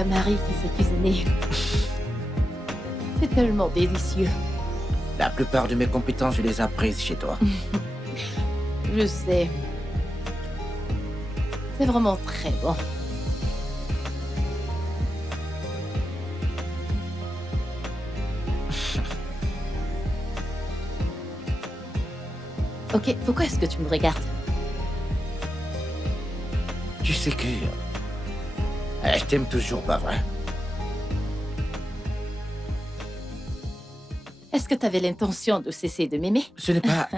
un mari qui sait cuisiner. C'est tellement délicieux. La plupart de mes compétences, je les ai apprises chez toi. Je sais. C'est vraiment très bon. Ok, pourquoi est-ce que tu me regardes? Tu sais que... je t'aime toujours, pas vrai? Est-ce que tu avais l'intention de cesser de m'aimer? Ce n'est pas...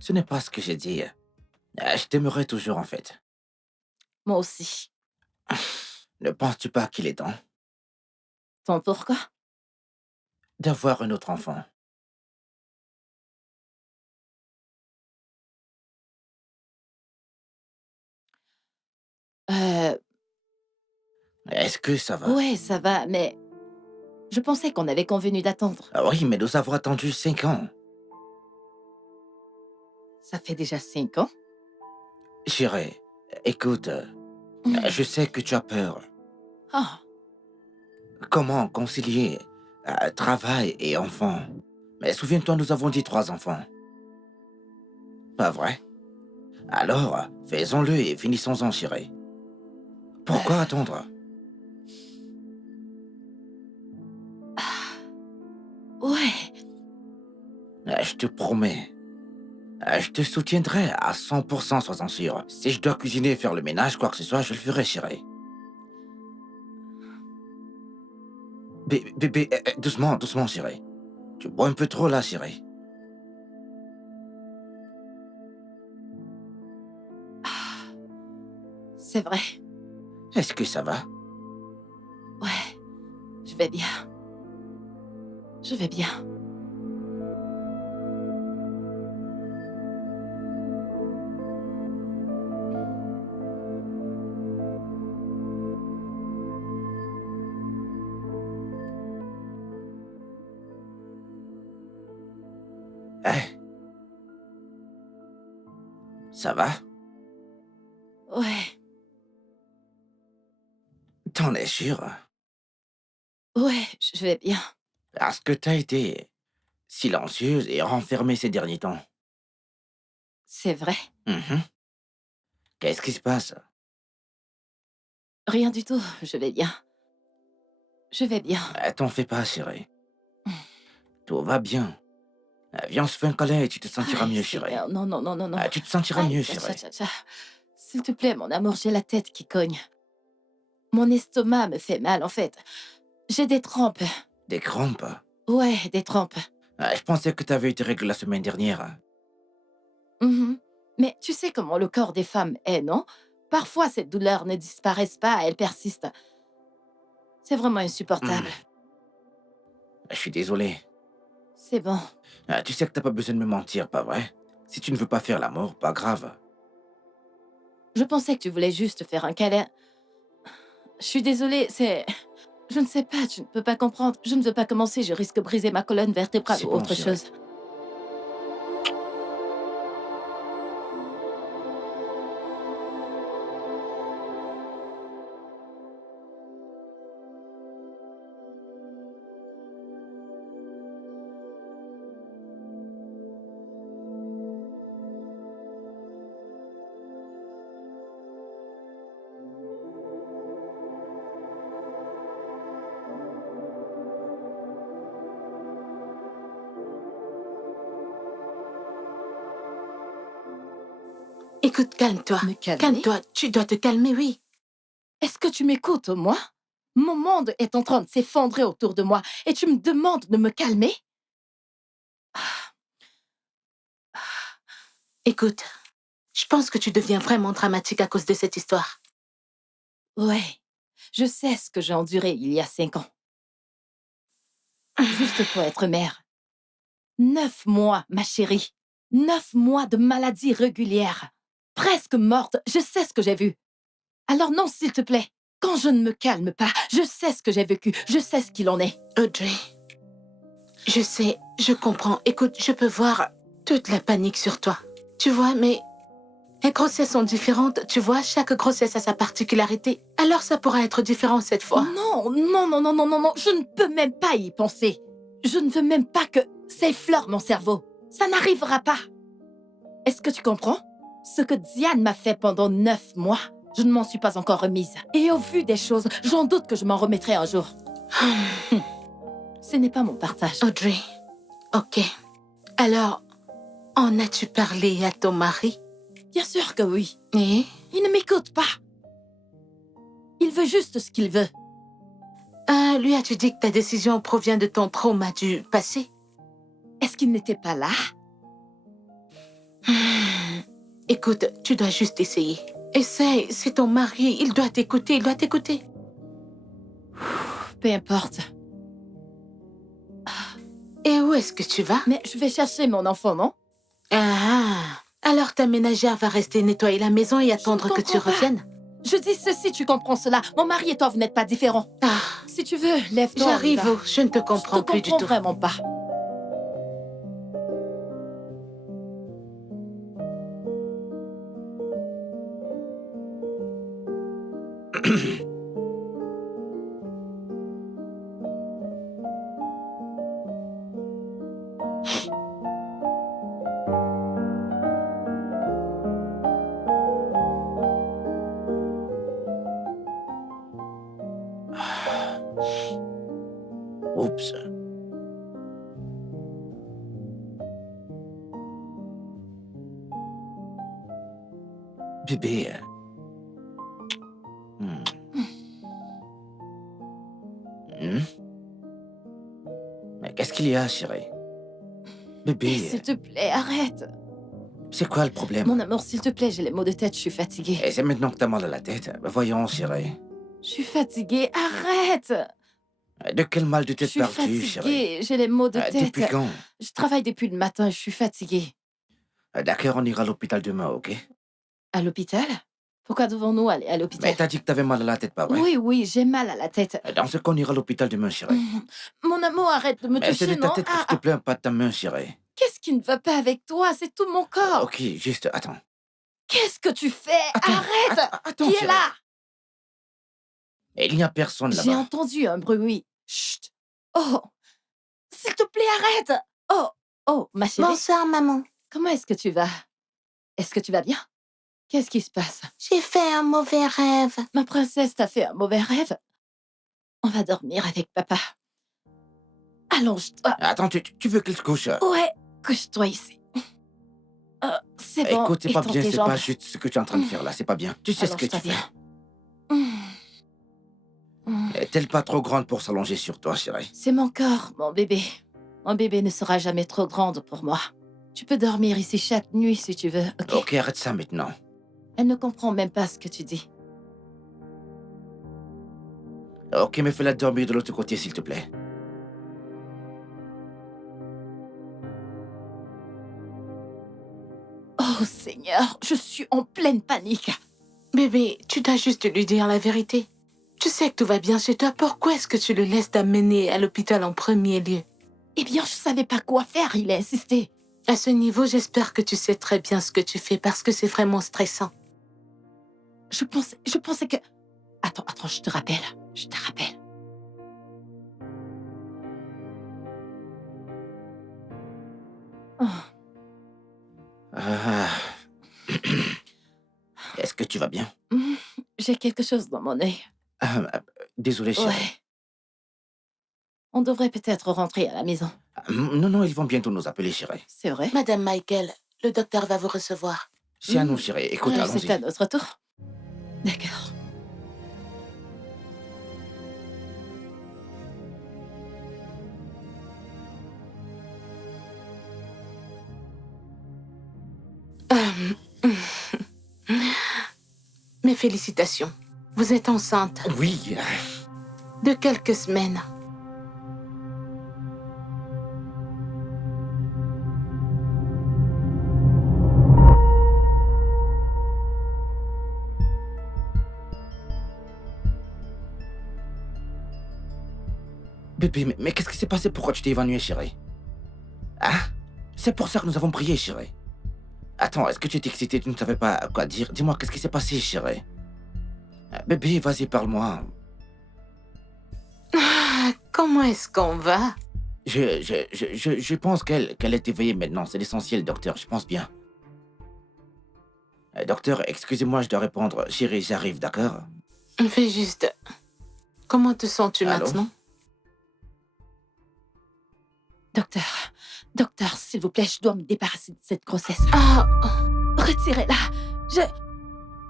ce n'est pas ce que j'ai dit. Je t'aimerai toujours, en fait. Moi aussi. Ne penses-tu pas qu'il est temps Ton pourquoi? d'avoir un autre enfant? Euh, Est-ce que ça va? ouais, ça va, mais je pensais qu'on avait convenu d'attendre. Ah oui, mais nous avons attendu 5 ans. Ça fait déjà 5 ans? Chérie, écoute, je sais que tu as peur. Ah, Comment concilier travail et enfant? Mais souviens-toi, nous avons dit 3 enfants. Pas vrai? Alors, faisons-le et finissons-en, chérie. Pourquoi attendre? ouais. Je te promets. Je te soutiendrai à 100%, sois-en sûr. Si je dois cuisiner et faire le ménage, quoi que ce soit, je le ferai, chérie. Bébé, doucement, doucement, chérie. Tu bois un peu trop, là, chérie. C'est vrai. Est-ce que ça va? Ouais, je vais bien. Je vais bien. Hein? Ça va? Ouais, T'en es sûr? ouais, je vais bien. Parce que t'as été silencieuse et renfermée ces derniers temps. C'est vrai. Mhm. Qu'est-ce qui se passe? Rien du tout, je vais bien. Je vais bien. T'en fais pas, chérie. Tout va bien. Viens, on se fait un câlin et tu te sentiras Aïe, mieux, chérie. Seigneur, non, non, non, non, non. Tu te sentiras Aïe, mieux, tcha, tcha, chérie. tcha, tcha. S'il te plaît, mon amour, j'ai la tête qui cogne. Mon estomac me fait mal, en fait. J'ai des trompes. Des crampes? Ouais, des trompes. Je pensais que t'avais eu tes règles la semaine dernière. Mhm. Mais tu sais comment le corps des femmes est, non? Parfois, ces douleurs ne disparaissent pas, elles persistent. C'est vraiment insupportable. Je suis désolé. C'est bon. Tu sais que t'as pas besoin de me mentir, pas vrai? Si tu ne veux pas faire l'amour, pas grave. Je pensais que tu voulais juste faire un câlin. Je suis désolée, c'est... Je ne sais pas, tu ne peux pas comprendre. Je ne veux pas commencer, je risque de briser ma colonne vertébrale C'est ou bon, autre chérie. chose. Écoute, calme-toi. Me calmer? Calme-toi, tu dois te calmer, oui. Est-ce que tu m'écoutes, moi? Mon monde est en train de s'effondrer autour de moi et tu me demandes de me calmer? Écoute, je pense que tu deviens vraiment dramatique à cause de cette histoire. Ouais, je sais ce que j'ai enduré il y a 5 ans. Juste pour être mère. 9 mois, ma chérie. 9 mois de maladie régulière. Presque morte, je sais ce que j'ai vu. Alors non, s'il te plaît, quand je ne me calme pas, je sais ce que j'ai vécu, je sais ce qu'il en est. Audrey, je sais, je comprends. Écoute, je peux voir toute la panique sur toi. Tu vois, mais les grossesses sont différentes. Tu vois, chaque grossesse a sa particularité. Alors ça pourra être différent cette fois. Non, non, non, non, non, non, non, je ne peux même pas y penser. Je ne veux même pas que ça effleure mon cerveau. Ça n'arrivera pas. Est-ce que tu comprends? Ce que Diane m'a fait pendant 9 mois, je ne m'en suis pas encore remise. Et au vu des choses, j'en doute que je m'en remettrai un jour. Ce n'est pas mon partage. Audrey, ok. Alors, en as-tu parlé à ton mari? Bien sûr que oui. Et? Il ne m'écoute pas. Il veut juste ce qu'il veut. Lui as-tu dit que ta décision provient de ton trauma du passé? Est-ce qu'il n'était pas là? Écoute, tu dois juste essayer. Essaye, c'est ton mari, il doit t'écouter, Peu importe. Et où est-ce que tu vas? Mais je vais chercher mon enfant, non? Alors ta ménagère va rester nettoyer la maison et attendre que tu comprends pas. reviennes? Je dis ceci, tu comprends cela. Mon mari et toi, vous n'êtes pas différents. Si tu veux, lève-toi. J'arrive, on y va. je ne te comprends plus du tout. Vraiment pas. Oups. Bébé. Mais qu'est-ce qu'il y a, chérie? Bébé, S'il te plaît, arrête. c'est quoi le problème? Mon amour, s'il te plaît, j'ai les maux de tête, je suis fatiguée. Et c'est maintenant que t'as mal à la tête. Voyons, chérie. Je suis fatiguée, arrête. De quel mal de Je tête suis parles-tu, chérie? fatiguée, j'ai les maux de tête. Depuis quand? Je travaille depuis le matin, je suis fatiguée. D'accord, on ira à l'hôpital demain, ok? À l'hôpital? Pourquoi devons-nous aller à l'hôpital? Mais t'as dit que t'avais mal à la tête, pas vrai? Oui, oui, j'ai mal à la tête. Dans ce cas, on ira à l'hôpital demain, chérie. Mon amour, arrête de me Mais c'est toucher, de ta non? tête que je te plains, pas de ta main, chérie. Qu'est-ce qui ne va pas avec toi? C'est tout mon corps. Ok, juste, attends. Qu'est-ce que tu fais? Attends, Arrête! Attends, Qui est chérie. là? Il n'y a personne J'ai là-bas. entendu un bruit. Chut! Oh! S'il te plaît, arrête! Oh! Oh, ma chérie, Bonsoir, maman. comment est-ce que tu vas? Est-ce que tu vas bien? Qu'est-ce qui se passe? J'ai fait un mauvais rêve. Ma princesse, t'as fait un mauvais rêve? On va dormir avec papa. Allonge-toi. Attends, tu veux qu'il se couche? Ouais, couche-toi ici. C'est bon. Écoute, c'est pas étends bien, tes c'est jambes. pas juste ce que tu es en train de faire là, c'est pas bien. Tu sais ce que tu Allonge-toi fais. bien. Est-elle pas trop grande pour s'allonger sur toi, chérie? C'est mon corps, mon bébé. Mon bébé ne sera jamais trop grande pour moi. Tu peux dormir ici chaque nuit si tu veux, ok? Ok, arrête ça maintenant. Elle ne comprend même pas ce que tu dis. Ok, mais fais-la dormir de l'autre côté, s'il te plaît. Oh Seigneur, je suis en pleine panique. Bébé, tu dois juste lui dire la vérité. Tu sais que tout va bien chez toi. Pourquoi est-ce que tu le laisses t'amener à l'hôpital en premier lieu? Eh bien, je savais pas quoi faire, il a insisté. À ce niveau, j'espère que tu sais très bien ce que tu fais parce que c'est vraiment stressant. Je pensais que... Attends, je te rappelle. Je te rappelle. Oh, Ah. Est-ce que tu vas bien? j'ai quelque chose dans mon œil. Désolé, chérie. Ouais. On devrait peut-être rentrer à la maison. Non, ils vont bientôt nous appeler, chérie. C'est vrai? Madame Michael, le docteur va vous recevoir. C'est à nous, chérie. Écoute, C'est allons-y. à notre tour. D'accord. Mes félicitations. Vous êtes enceinte Oui. de quelques semaines. Bébé, mais qu'est-ce qui s'est passé? Pourquoi tu t'es évanouie, chérie? Hein? C'est pour ça que nous avons prié, chérie. Attends, est-ce que tu étais excitée? Tu ne savais pas quoi dire? Dis-moi, qu'est-ce qui s'est passé, chérie? Bébé, vas-y, parle-moi. Ah, comment est-ce qu'on va? Je pense qu'elle est éveillée maintenant. C'est l'essentiel, docteur. Je pense bien. Docteur, excusez-moi, je dois répondre. Chérie, j'arrive, d'accord? Fais juste... Comment te sens-tu Allô? maintenant? Docteur, s'il vous plaît, je dois me débarrasser de cette grossesse. Ah, Retirez-la.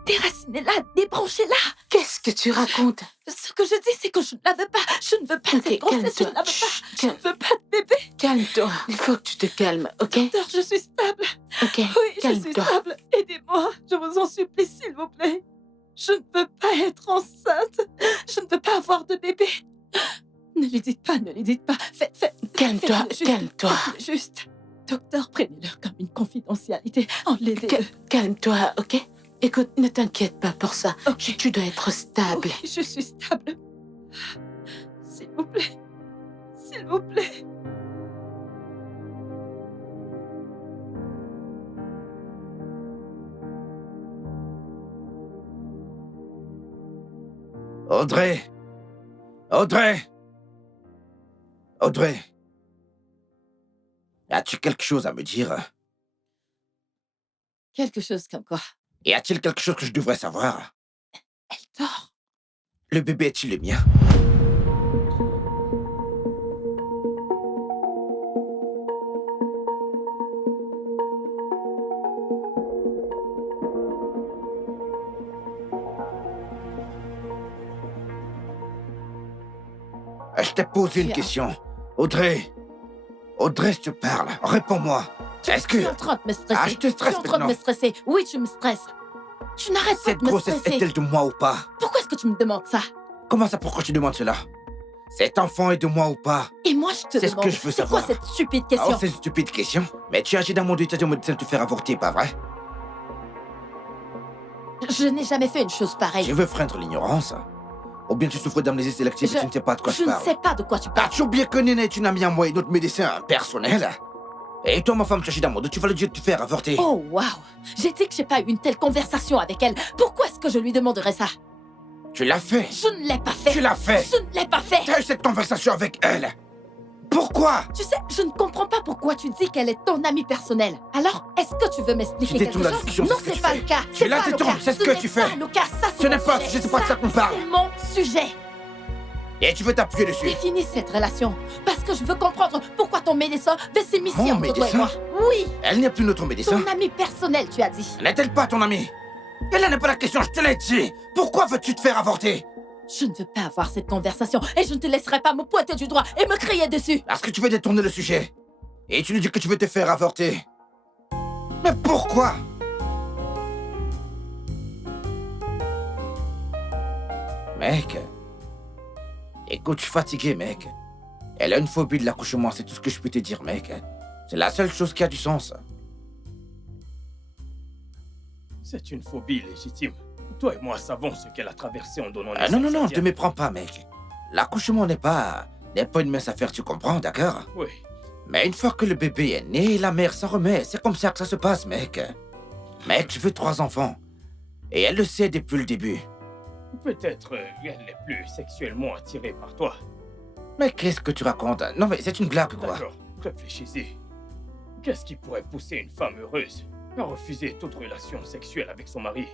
Déracinez-la, débranchez-la. qu'est-ce que tu racontes? Ce que je dis, c'est que je ne la veux pas. Je ne veux pas de Ok, cette grossesse, je ne la veux Chut, pas. Je ne veux pas de bébé. calme-toi. Il faut que tu te calmes, ok? Docteur, je suis stable. Ok, Oui, je suis calme-toi. stable. Aidez-moi, je vous en supplie, s'il vous plaît. Je ne veux pas être enceinte. Je ne veux pas avoir de bébé. Ne lui dites pas, ne lui dites pas. Calme-toi, faites-le juste, calme-toi. faites-le juste. Docteur, prenez-le comme une confidentialité. Enlevez-le. Calme-toi, ok? Écoute, ne t'inquiète pas pour ça. Ok. Tu dois être stable. Oui, je suis stable. S'il vous plaît. S'il vous plaît. Audrey! Audrey! Audrey! As-tu quelque chose à me dire? Quelque chose comme quoi? Y a-t-il quelque chose que je devrais savoir? Elle dort. Le bébé est-il le mien? Je t'ai posé une question. Audrey! Audrey, je te parle. Réponds-moi. Est-ce que... Tu es en train de me stresser. Ah, je te stresse Tu es en train de maintenant. me stresser. Oui, tu me stresses. Tu n'arrêtes pas Cette de me grossesse stresser. est-elle de moi ou pas? Pourquoi est-ce que tu me demandes ça? Comment ça, pourquoi tu demandes cela? Cet enfant est de moi ou pas? Et moi, je te C'est ce demande. que je veux C'est quoi savoir. cette stupide Oh, question? c'est une stupide question. Mais tu agis dans mon état de médecin de te faire avorter, pas vrai? Je n'ai jamais fait une chose pareille. Tu veux freindre l'ignorance? Ou bien tu souffres d'amnésie sélective et tu ne sais pas de quoi je Je ne parle? sais pas de quoi tu parles. As-tu oublié que Néné est une amie à moi et notre médecin personnel? Et toi, ma femme, tu agis dans mon dos, tu vas le dire de te faire avorter. Oh, waouh. J'ai dit que j'ai pas eu une telle conversation avec elle. Pourquoi est-ce que je lui demanderais ça? Tu l'as fait. Je ne l'ai pas fait. Tu l'as fait. Je ne l'ai pas fait. Tu as eu cette conversation avec elle. Pourquoi? Tu sais, je ne comprends pas pourquoi tu dis qu'elle est ton amie personnelle. Alors, est-ce que tu veux m'expliquer Tu détournes quelque la chose? discussion, Non, c'est ce que c'est tu pas fais. le cas. Tu C'est la pas le détournes, cas. c'est ce que tu fais. Ce n'est pas le cas. Ça, Ce n'est mon pas- sujet. je sais pas de ça qu'on parle. C'est mon sujet. Et tu veux t'appuyer dessus. Définis cette relation. Parce que je veux comprendre pourquoi ton médecin veut s'immiscer Mon entre toi et médecin? moi. Oui, Elle n'est plus notre médecin. ton ami personnel, tu as dit. N'est-elle pas ton amie? Et là n'est pas la question, je te l'ai dit. Pourquoi veux-tu te faire avorter? Je ne veux pas avoir cette conversation et je ne te laisserai pas me pointer du doigt et me crier dessus. Parce que tu veux détourner le sujet. Et tu lui dis que tu veux te faire avorter. Mais pourquoi? Mec. Écoute, je suis fatigué, mec. Elle a une phobie de l'accouchement, c'est tout ce que je peux te dire, mec. C'est la seule chose qui a du sens. C'est une phobie légitime. Toi et moi savons ce qu'elle a traversé en donnant Non, non, naissance à non, ne Diane. te méprends pas, mec. L'accouchement n'est pas une mince affaire, tu comprends, d'accord? Oui, Mais une fois que le bébé est né, la mère s'en remet. C'est comme ça que ça se passe, mec. Mec, je veux 3 enfants. Et elle le sait depuis le début. peut-être elle n'est plus sexuellement attirée par toi. Mais qu'est-ce que tu racontes? Non, mais c'est une blague, quoi. D'accord, réfléchis-y. Qu'est-ce qui pourrait pousser une femme heureuse à refuser toute relation sexuelle avec son mari?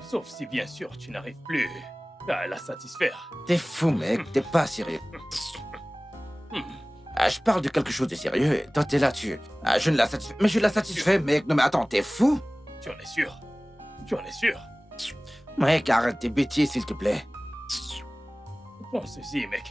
Sauf si bien sûr tu n'arrives plus à la satisfaire. T'es fou, mec. T'es pas sérieux. Ah, je parle de quelque chose de sérieux. Et toi, t'es là, Ah, je ne la satisfais... Mais je la satisfais, mec. Non, mais attends, t'es fou? Tu en es sûr? Tu en es sûr? Mec, arrête tes bêtises, s'il te plaît. Pense-y, mec.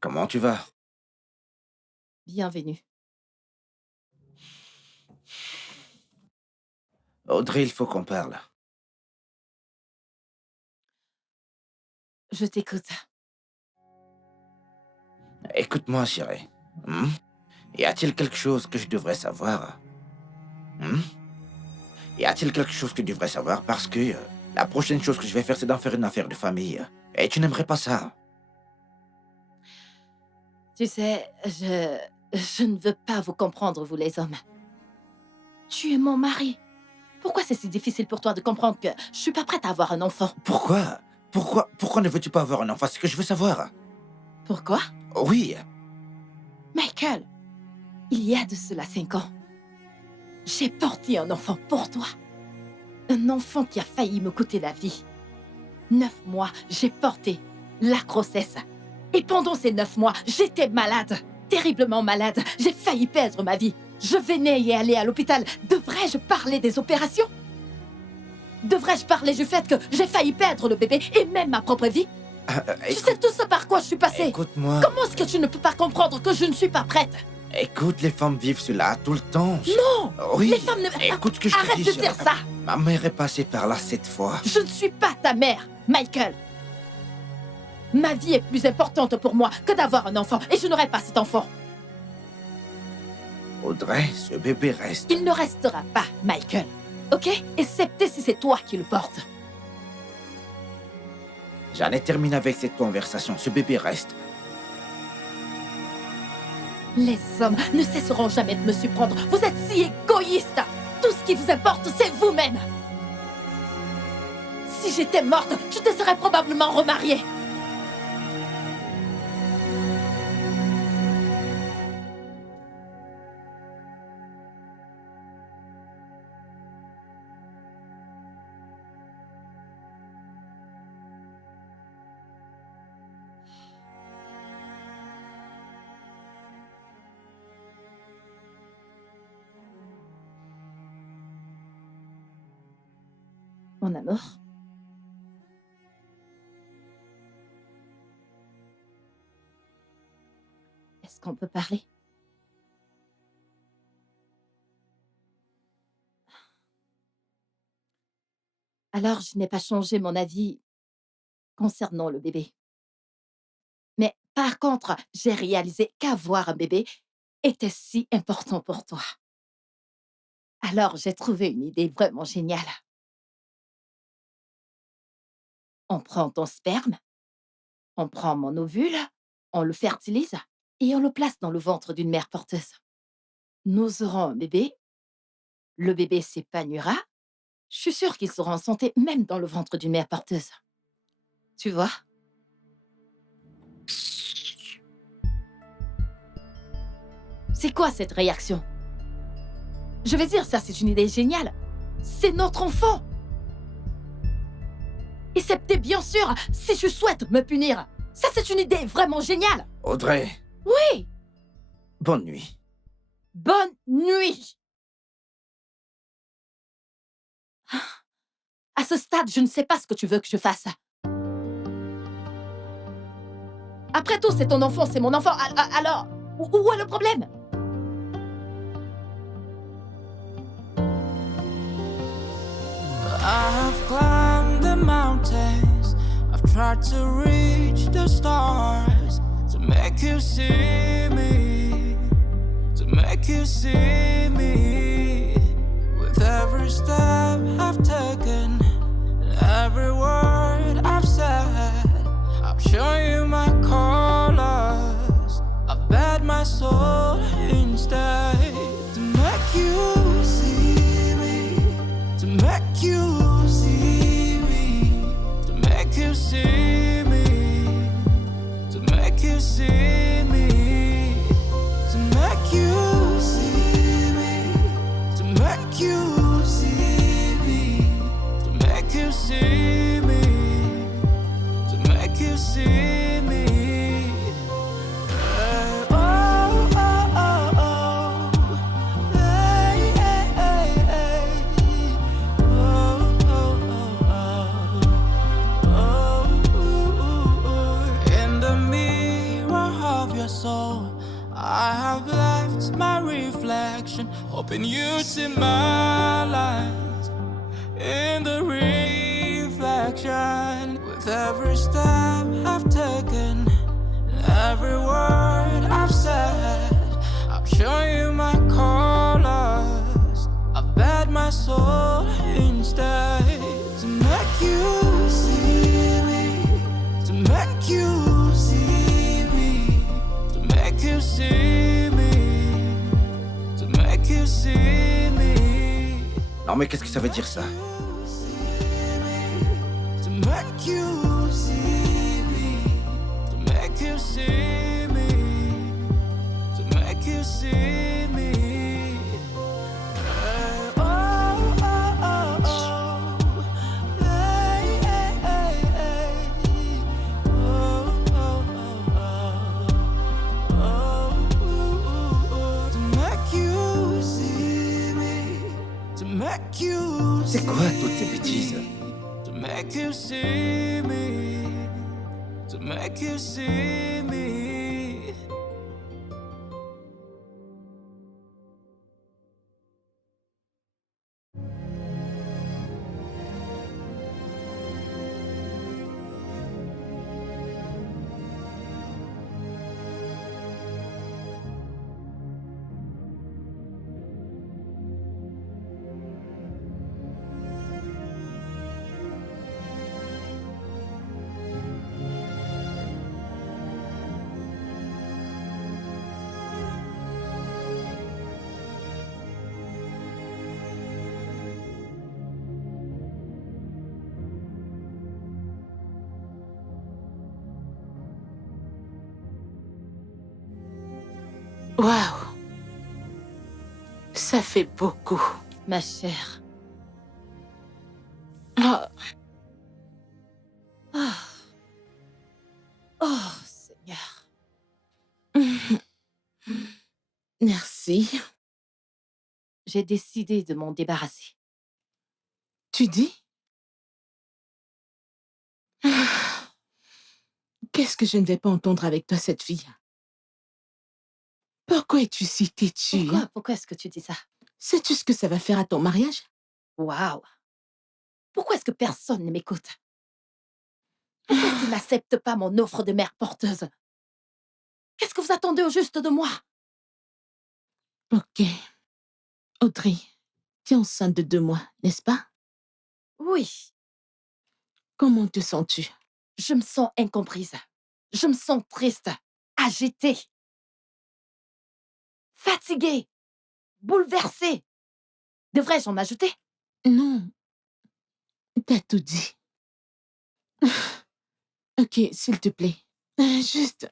Comment tu vas? Bienvenue. Audrey, il faut qu'on parle. Je t'écoute. Écoute-moi, chérie. Y a-t-il quelque chose que je devrais savoir? Y a-t-il quelque chose que tu devrais savoir? Parce que la prochaine chose que je vais faire, c'est d'en faire une affaire de famille. Et tu n'aimerais pas ça. Tu sais, je ne veux pas vous comprendre, vous les hommes. Tu es mon mari. Pourquoi c'est si difficile pour toi de comprendre que je suis pas prête à avoir un enfant? Pourquoi? Pourquoi ne veux-tu pas avoir un enfant? C'est ce que je veux savoir. Pourquoi? Oui. Michael, il y a de cela 5 ans, j'ai porté un enfant pour toi. Un enfant qui a failli me coûter la vie. 9 mois, j'ai porté la grossesse. Et pendant ces 9 mois, j'étais malade. Terriblement malade. J'ai failli perdre ma vie. Je venais y aller à l'hôpital. Devrais-je parler des opérations? Devrais-je parler du fait que j'ai failli perdre le bébé et même ma propre vie? Tu sais tout ce par quoi je suis passée. Écoute-moi. Comment est-ce que tu ne peux pas comprendre que je ne suis pas prête? Écoute, les femmes vivent cela tout le temps. Non! Oui. Les femmes ne... Écoute ce que je te Arrête dis. de dire ça! Ma mère est passée par là 7 fois. Je ne suis pas ta mère, Michael. Ma vie est plus importante pour moi que d'avoir un enfant et je n'aurai pas cet enfant. Audrey, ce bébé reste. Il ne restera pas, Michael. Ok? Excepté si c'est toi qui le portes. J'en ai terminé avec cette conversation. Ce bébé reste. Les hommes ne cesseront jamais de me surprendre. Vous êtes si égoïste. Tout ce qui vous importe, c'est vous-même. Si j'étais morte, je te serais probablement remariée. Mon amour. Est-ce qu'on peut parler? Alors, je n'ai pas changé mon avis concernant le bébé. Mais par contre, j'ai réalisé qu'avoir un bébé était si important pour toi. Alors, j'ai trouvé une idée vraiment géniale. On prend ton sperme, on prend mon ovule, on le fertilise et on le place dans le ventre d'une mère porteuse. Nous aurons un bébé, le bébé s'épanouira, je suis sûre qu'il sera en santé même dans le ventre d'une mère porteuse. Tu vois? C'est quoi cette réaction? Je vais dire, ça c'est une idée géniale. C'est notre enfant. Excepté bien sûr, si je souhaite me punir. Ça c'est une idée vraiment géniale. Audrey. Oui. Bonne nuit. Bonne nuit. À ce stade, je ne sais pas ce que tu veux que je fasse. Après tout, c'est ton enfant, c'est mon enfant. Alors, où est le problème? I've climbed the mountains, I've tried to reach the stars, to make you see me, to make you see me. With every step I've taken, and every word I've said, I've shown you my colors, I've bared my soul instead, to make you see me, to make you see me, to make you see me, to make you see me, to make you see me, to make you see me, to make you see me, to make you see me. Oh, oh, oh, oh. Hey, hey, hey, hey. Oh, oh, oh, oh. In the mirror of your soul, I have left my reflection, hoping you see my light in the reflection. With every step I've taken, and every word I've said, I've shown you my colors, I've bared my soul instead to make you see me, to make you see me, to make you see me, to make you see me. Non mais qu'est-ce que ça veut dire ça? To make you see me, to make you see me, to make you see me. Oh, oh, oh, oh. Hey, hey, hey, hey. Oh, oh, oh, oh. Oh, oh, to make you see me, to make you see C'est quoi toutes ces bêtises? to make you see me, to make you see me. Waouh! Ça fait beaucoup. Ma chère. Oh, Oh, oh Seigneur. merci. J'ai décidé de m'en débarrasser. Tu dis? Qu'est-ce que je ne vais pas entendre avec toi, cette fille? Pourquoi es-tu si têtue? Pourquoi est-ce que tu dis ça? Sais-tu ce que ça va faire à ton mariage? Waouh! Pourquoi est-ce que personne ne m'écoute? Pourquoi est-ce qu'ils n'acceptent pas mon offre de mère porteuse? Qu'est-ce que vous attendez au juste de moi? Ok. Audrey, tu es enceinte de 2 mois, n'est-ce pas? Oui, Comment te sens-tu? je me sens incomprise. Je me sens triste, agitée, fatiguée, bouleversée. Devrais-je en ajouter? Non, t'as tout dit. Ok, s'il te plaît. Juste,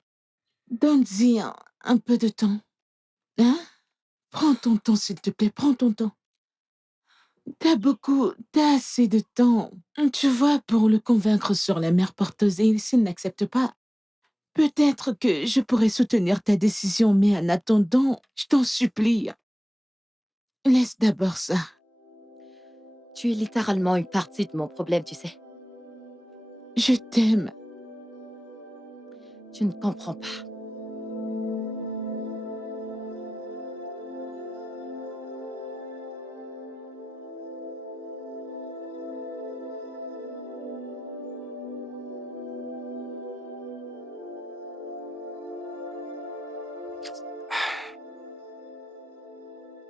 donne-y un peu de temps. Hein? Prends ton temps, s'il te plaît, prends ton temps. T'as assez de temps. Tu vois, pour le convaincre sur la mère porteuse et s'il n'accepte pas, peut-être que je pourrais soutenir ta décision, mais en attendant, je t'en supplie, laisse d'abord ça. Tu es littéralement une partie de mon problème, tu sais. Je t'aime. Tu ne comprends pas.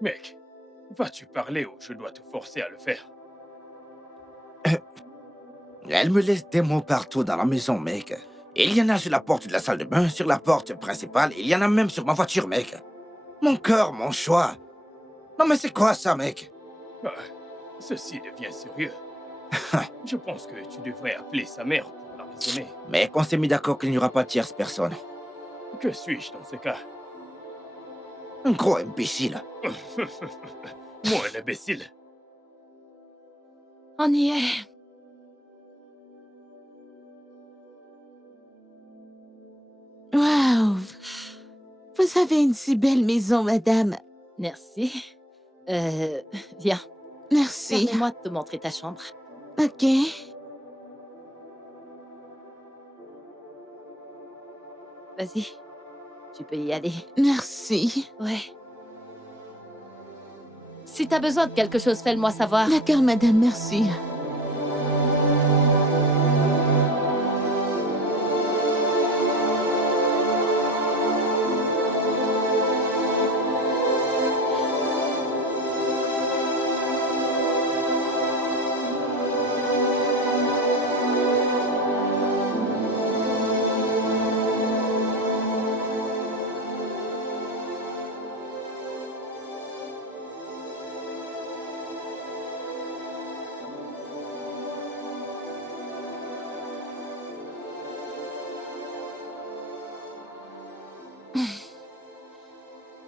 Mec, vas-tu parler ou je dois te forcer à le faire? Elle me laisse des mots partout dans la maison, mec. Il y en a sur la porte de la salle de bain, sur la porte principale, il y en a même sur ma voiture, mec. Mon corps, mon choix. Non mais c'est quoi ça, mec? Ah, ceci devient sérieux. Je pense que tu devrais appeler sa mère pour la raisonner. Mec, on s'est mis d'accord qu'il n'y aura pas de tierce personne. Que suis-je dans ce cas? Un gros imbécile. Moi, un imbécile. On y est. Waouh! Vous avez une si belle maison, madame. Merci. Viens, Merci. permets-moi de te montrer ta chambre. Ok. Vas-y, tu peux y aller. Merci. Ouais. Si t'as besoin de quelque chose, fais-le-moi savoir. D'accord, madame, merci.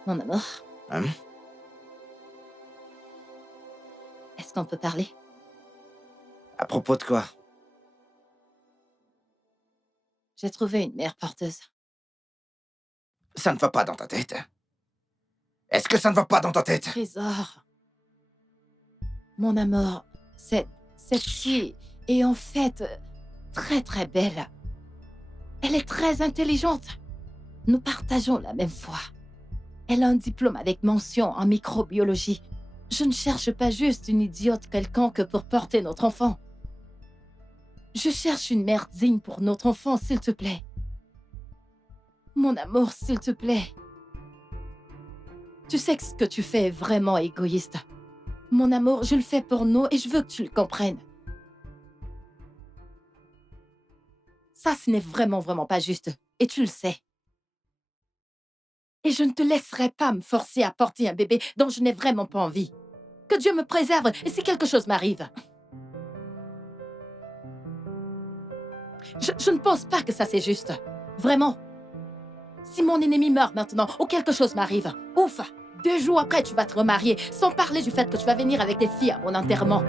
Mon amour, Hein? est-ce qu'on peut parler? À propos de quoi? J'ai trouvé une mère porteuse. Ça ne va pas dans ta tête? Est-ce que ça ne va pas dans ta tête? Trésor. Mon amour, cette fille est en fait très très belle. Elle est très intelligente. Nous partageons la même foi. Elle a un diplôme avec mention en microbiologie. Je ne cherche pas juste une idiote quelconque pour porter notre enfant. Je cherche une mère digne pour notre enfant, s'il te plaît. Mon amour, s'il te plaît. Tu sais que ce que tu fais est vraiment égoïste. Mon amour, je le fais pour nous et je veux que tu le comprennes. Ça, ce n'est vraiment pas juste. Et tu le sais. Et je ne te laisserai pas me forcer à porter un bébé dont je n'ai vraiment pas envie. Que Dieu me préserve et si quelque chose m'arrive. Je ne pense pas que ça c'est juste. Vraiment. Si mon ennemi meurt maintenant ou quelque chose m'arrive, ouf, 2 jours après tu vas te remarier, sans parler du fait que tu vas venir avec tes filles à mon enterrement.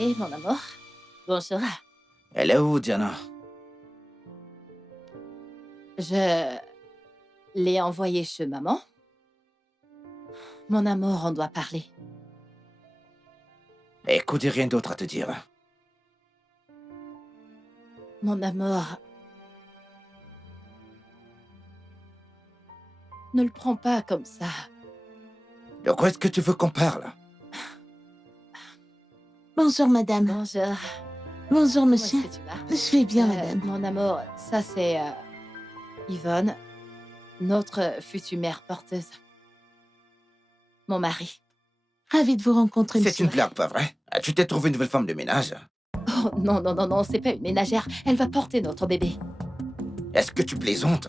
Et mon amour, bonjour. Elle est où, Diana? Je l'ai envoyée chez maman. Mon amour, on doit parler. Écoute, j'ai rien d'autre à te dire. Mon amour. Ne le prends pas comme ça. De quoi est-ce que tu veux qu'on parle? Bonjour, madame. Bonjour. Bonjour, Comment monsieur. est-ce que tu vas? Je vais bien, madame. Mon amour, ça c'est Yvonne, notre future mère porteuse. Mon mari. Ravie de vous rencontrer, C'est monsieur. une blague, pas vrai? Tu t'es trouvé une nouvelle femme de ménage? Oh non, c'est pas une ménagère. Elle va porter notre bébé. Est-ce que tu plaisantes?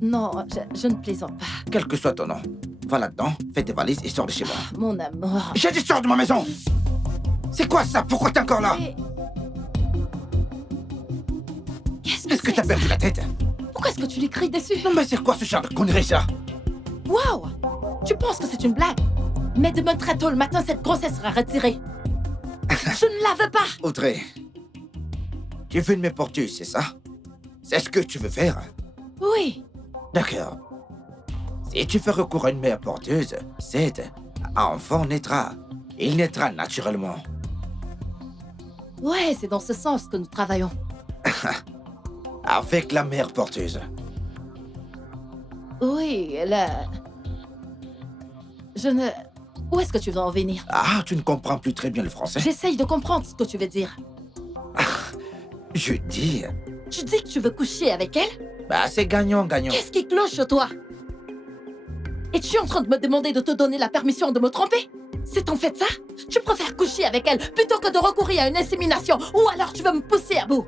Non, je ne plaisante pas. Quel que soit ton nom, va là-dedans, fais tes valises et sors de chez moi. Mon amour. J'ai dit sors de ma maison! C'est quoi ça? Pourquoi t'es encore là? Mais- Qu'est-ce Est-ce que t'as perdu la tête? Pourquoi est-ce que tu lui cries dessus? Non mais c'est quoi ce genre de conneries ça? Wow! Tu penses que c'est une blague? Mais demain très tôt le matin, cette grossesse sera retirée. Je ne la veux pas! Audrey, tu veux une mère porteuse, c'est ça? C'est ce que tu veux faire? Oui. D'accord. Si tu fais recours à une mère porteuse, cet enfant naîtra. Il naîtra naturellement. Ouais, c'est dans ce sens que nous travaillons. Avec la mère porteuse. Oui, là... Je ne... Où est-ce que tu veux en venir? Ah, tu ne comprends plus très bien le français? J'essaye de comprendre ce que tu veux dire. Je dis... Tu dis que tu veux coucher avec elle? Bah, c'est gagnant-gagnant. Qu'est-ce qui cloche chez toi? Es-tu en train de me demander de te donner la permission de me tromper? C'est en fait ça? Tu préfères coucher avec elle plutôt que de recourir à une insémination ou alors tu veux me pousser à bout?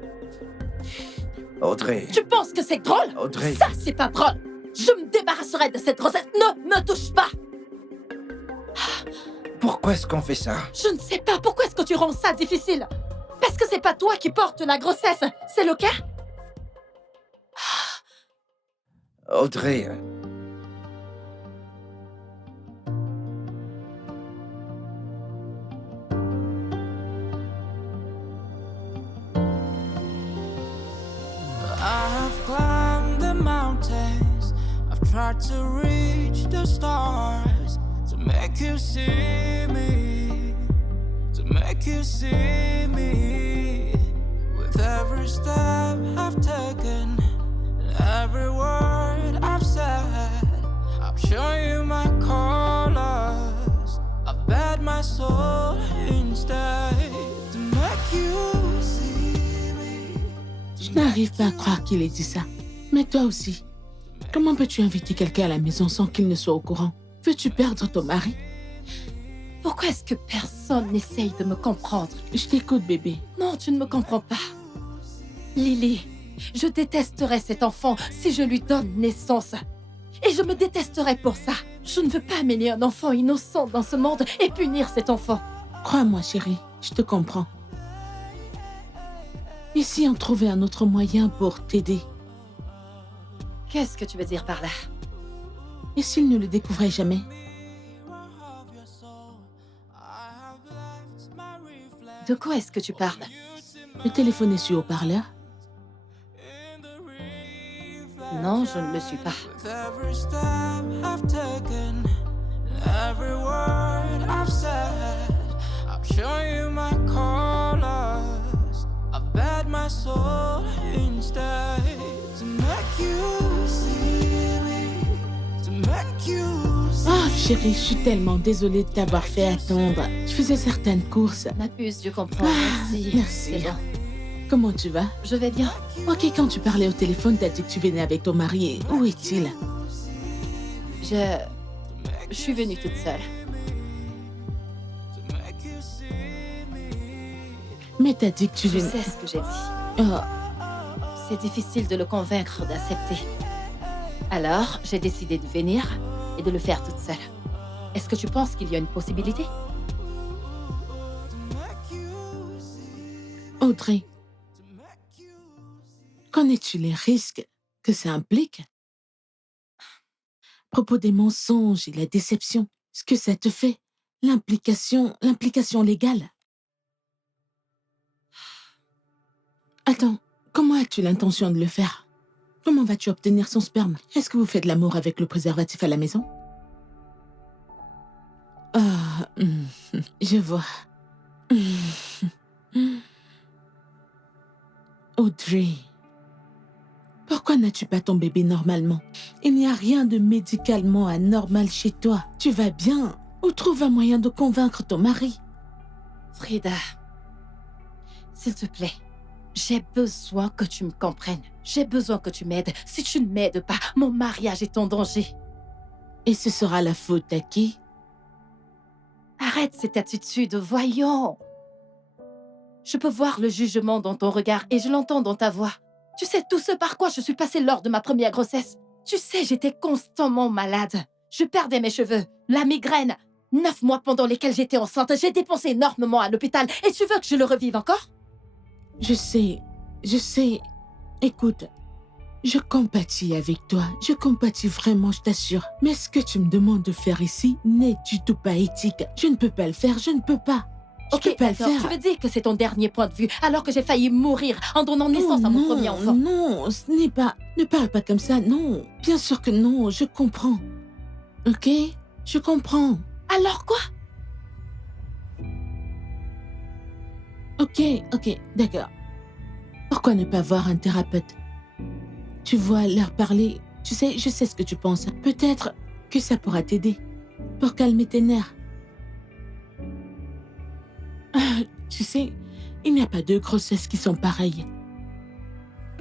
Audrey, Tu penses que c'est drôle? Audrey. Ça, c'est pas drôle. Je me débarrasserai de cette grossesse. Ne me touche pas. Pourquoi est-ce qu'on fait ça? Je ne sais pas pourquoi est-ce que tu rends ça difficile. Parce que c'est pas toi qui portes la grossesse, c'est le cas? Audrey... I've climbed the mountains, I've tried to reach the stars, to make you see me, to make you see me. With every step I've taken, and every word I've said, I've shown you my colors, I've bared my soul instead, to make you see me. Je n'arrive pas à croire qu'il ait dit ça. Mais toi aussi. Comment peux-tu inviter quelqu'un à la maison sans qu'il ne soit au courant? Veux-tu perdre ton mari? Pourquoi est-ce que personne n'essaye de me comprendre? Je t'écoute, bébé. Non, tu ne me comprends pas. Lily, je détesterais cet enfant si je lui donne naissance. Et je me détesterais pour ça. Je ne veux pas amener un enfant innocent dans ce monde et punir cet enfant. Crois-moi, chérie, je te comprends. Et si on trouvait un autre moyen pour t'aider? Qu'est-ce que tu veux dire par là? Et s'il ne le découvrait jamais? De quoi est-ce que tu parles? Le téléphone est sur haut-parleur? Non, je ne le suis pas. With every step I've taken, every word I've said, I'm showing you my colors. I've bared my soul instead to make you see me, to make you see Oh, chérie, je suis tellement désolée de t'avoir fait attendre. Je faisais certaines courses. Ma puce, je comprends. Merci. Merci. C'est bon. Comment tu vas? Je vais bien. Ok, quand tu parlais au téléphone, t'as dit que tu venais avec ton mari. Où est-il? Je suis venue toute seule. Mais t'as dit que tu Je venais... sais ce que j'ai dit. Oh, C'est difficile de le convaincre d'accepter. Alors, j'ai décidé de venir et de le faire toute seule. Est-ce que tu penses qu'il y a une possibilité? Audrey, connais-tu les risques que ça implique? À propos des mensonges et la déception, ce que ça te fait, l'implication légale. Attends, comment as-tu l'intention de le faire? Comment vas-tu obtenir son sperme? Est-ce que vous faites l'amour avec le préservatif à la maison? Ah, je vois. Audrey, pourquoi n'as-tu pas ton bébé normalement? Il n'y a rien de médicalement anormal chez toi. Tu vas bien? Ou trouve un moyen de convaincre ton mari? Frida, s'il te plaît, j'ai besoin que tu me comprennes. J'ai besoin que tu m'aides. Si tu ne m'aides pas, mon mariage est en danger. Et ce sera la faute à qui? Arrête cette attitude, voyons. Je peux voir le jugement dans ton regard et je l'entends dans ta voix. Tu sais tout ce par quoi je suis passée lors de ma première grossesse. Tu sais, j'étais constamment malade. Je perdais mes cheveux, la migraine. 9 mois pendant lesquels j'étais enceinte, j'ai dépensé énormément à l'hôpital. Et tu veux que je le revive encore? Je sais. Écoute, je compatis avec toi. Je compatis vraiment, je t'assure. Mais ce que tu me demandes de faire ici n'est du tout pas éthique. Je ne peux pas le faire, je ne peux pas. Je peux pas le d'accord, faire. tu veux dire que c'est ton dernier point de vue, alors que j'ai failli mourir en donnant naissance à mon premier enfant. Non, ce n'est pas... Ne parle pas comme ça, non. Bien sûr que non, je comprends. Ok? Je comprends. Alors quoi? Ok, d'accord. Pourquoi ne pas voir un thérapeute? Tu vois, leur parler... Tu sais, je sais ce que tu penses. Peut-être que ça pourra t'aider. Pour calmer tes nerfs. Tu sais, il n'y a pas deux grossesses qui sont pareilles.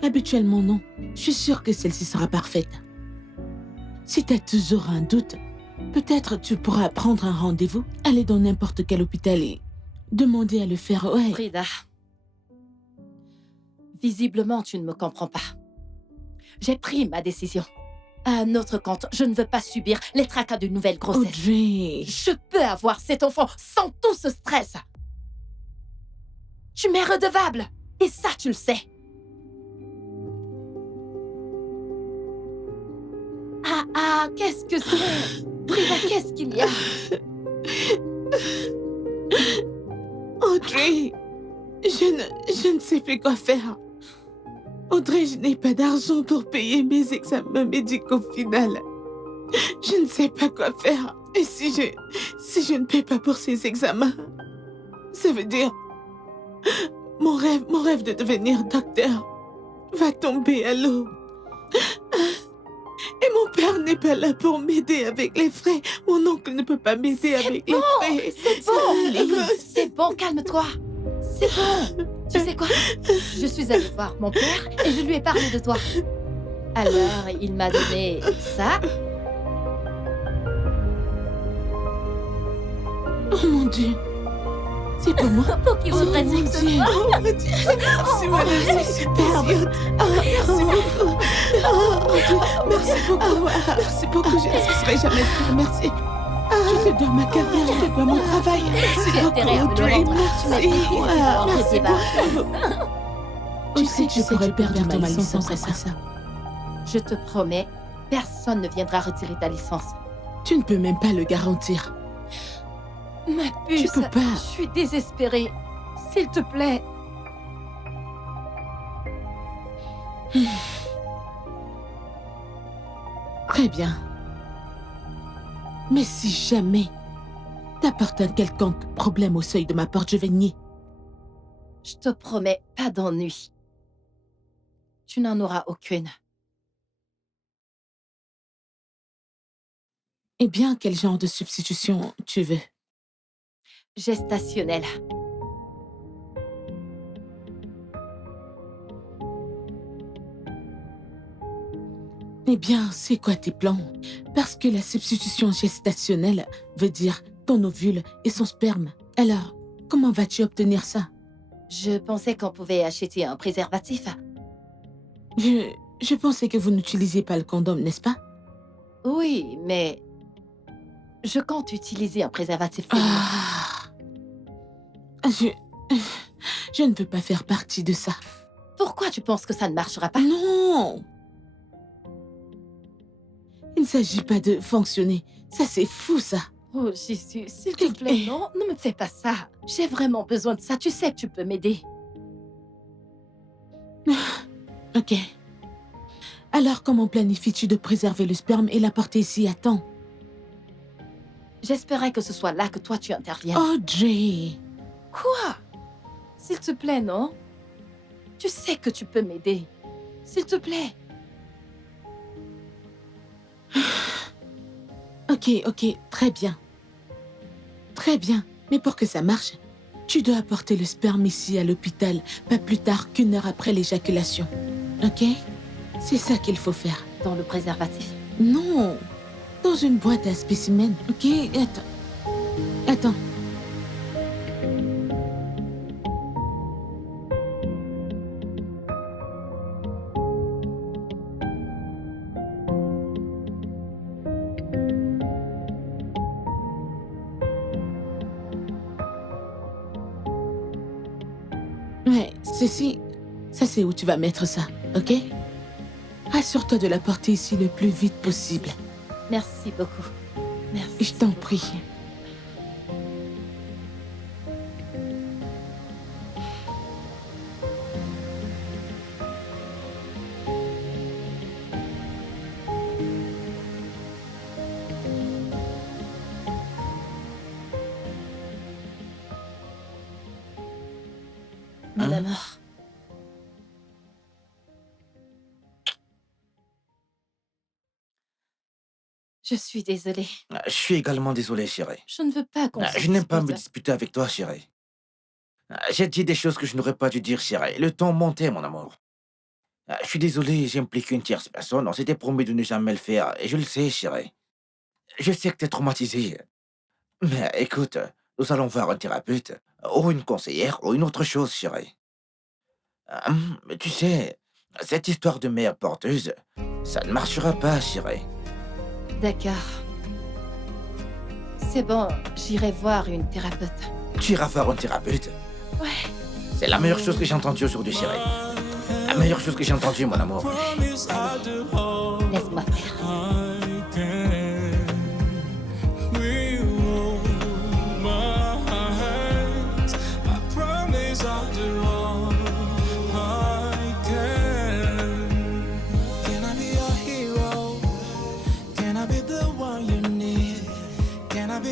Habituellement, non. Je suis sûre que celle-ci sera parfaite. Si tu as toujours un doute, peut-être tu pourras prendre un rendez-vous, aller dans n'importe quel hôpital et demander à le faire. Ouais. Frida, visiblement, tu ne me comprends pas. J'ai pris ma décision. À un autre compte, je ne veux pas subir les tracas d'une nouvelle grossesse. Audrey. Je peux avoir cet enfant sans tout ce stress. Tu m'es redevable. Et ça, tu le sais. Qu'est-ce que c'est? Frida, qu'est-ce qu'il y a? Audrey, je ne sais plus quoi faire. Audrey, je n'ai pas d'argent pour payer mes examens médicaux final. Je ne sais pas quoi faire. Et si je ne paie pas pour ces examens, ça veut dire mon rêve de devenir docteur va tomber à l'eau. Et mon père n'est pas là pour m'aider avec les frais. Mon oncle ne peut pas m'aider avec les frais. C'est bon, Lily. C'est bon, calme-toi. C'est bon. Tu sais quoi? Je suis allée voir mon père et je lui ai parlé de toi. Alors, il m'a donné ça. Oh mon Dieu. C'est pour moi. Pour qui Oh voudrais-tu mon que ce Dieu. soit? Oh mon Dieu. Merci, madame. C'est superbe. Merci beaucoup. Oh mon Dieu. Merci beaucoup. Merci beaucoup. Je ne cesserai jamais de faire merci. Je te dois ma carrière, je te dois mon travail. Merci Tu as intérêt à me beaucoup, le Audrey. rendre. Tu m'as payé pour rendre Merci tes barres. beaucoup. Tu sais que je pourrais perdre ma licence après ça. Je te promets, personne ne viendra retirer ta licence. Tu ne peux même pas le garantir. Ma puce, peux pas. je suis désespérée. S'il te plaît. Très bien. Mais si jamais t'apportes un quelconque problème au seuil de ma porte, je vais nier. Je te promets, pas d'ennui. Tu n'en auras aucune. Eh bien, quel genre de substitution tu veux? Gestationnelle. Eh bien, c'est quoi tes plans? Parce que la substitution gestationnelle veut dire ton ovule et son sperme. Alors, comment vas-tu obtenir ça? Je pensais qu'on pouvait acheter un préservatif. Je pensais que vous n'utilisiez pas le condom, n'est-ce pas? Oui, mais je compte utiliser un préservatif féminin. Je ne veux pas faire partie de ça. Pourquoi tu penses que ça ne marchera pas? Non! Il ne s'agit pas de fonctionner. Ça, c'est fou, ça. Oh Jésus, s'il te plaît, non, ne me fais pas ça. J'ai vraiment besoin de ça. Tu sais que tu peux m'aider. Ok. Alors, comment planifies-tu de préserver le sperme et l'apporter ici à temps? J'espérais que ce soit là que toi tu interviennes. Audrey! Quoi? S'il te plaît, non? Tu sais que tu peux m'aider. S'il te plaît. Ok, très bien. Très bien. Mais pour que ça marche, tu dois apporter le sperme ici à l'hôpital, pas plus tard qu'1 heure après l'éjaculation. Ok? C'est ça qu'il faut faire. Dans le préservatif. Non! Dans une boîte à spécimens. Ok? Attends. Ouais, ceci, ça c'est où tu vas mettre ça, ok? Assure-toi de la porter ici le plus vite possible. Merci beaucoup. Merci. Je t'en prie. Mon amour. Je suis désolée. Je suis également désolé, chérie. Je ne veux pas qu'on se Je n'aime pas me dispute. disputer avec toi, chérie. J'ai dit des choses que je n'aurais pas dû dire, chérie. Le ton montait, mon amour. Je suis désolé, j'ai impliqué une tierce personne. On s'était promis de ne jamais le faire. Et je le sais, chérie. Je sais que t'es traumatisée. Mais écoute, nous allons voir un thérapeute, ou une conseillère, ou une autre chose, chérie. Mais tu sais, cette histoire de mère porteuse, ça ne marchera pas, chérie. D'accord. C'est bon, j'irai voir une thérapeute. Tu iras voir un thérapeute. Ouais. C'est la meilleure chose que j'ai entendue aujourd'hui, chérie. La meilleure chose que j'ai entendue, mon amour. Laisse-moi faire.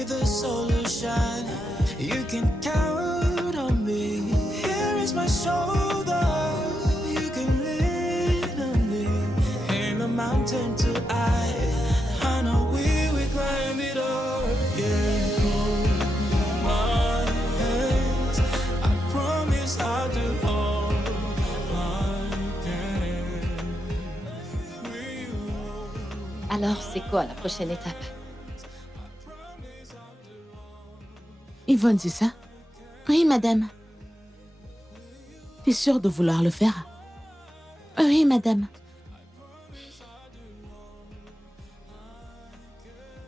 The solution, you can count on me. Here is my shoulder, you can lean on me. In the mountain to I know we will climb it all. Yeah, hold my hands. I promise I'll do all I can. Alors, c'est quoi la prochaine étape? Yvonne, c'est ça? Oui, madame. T'es sûre de vouloir le faire? Oui, madame.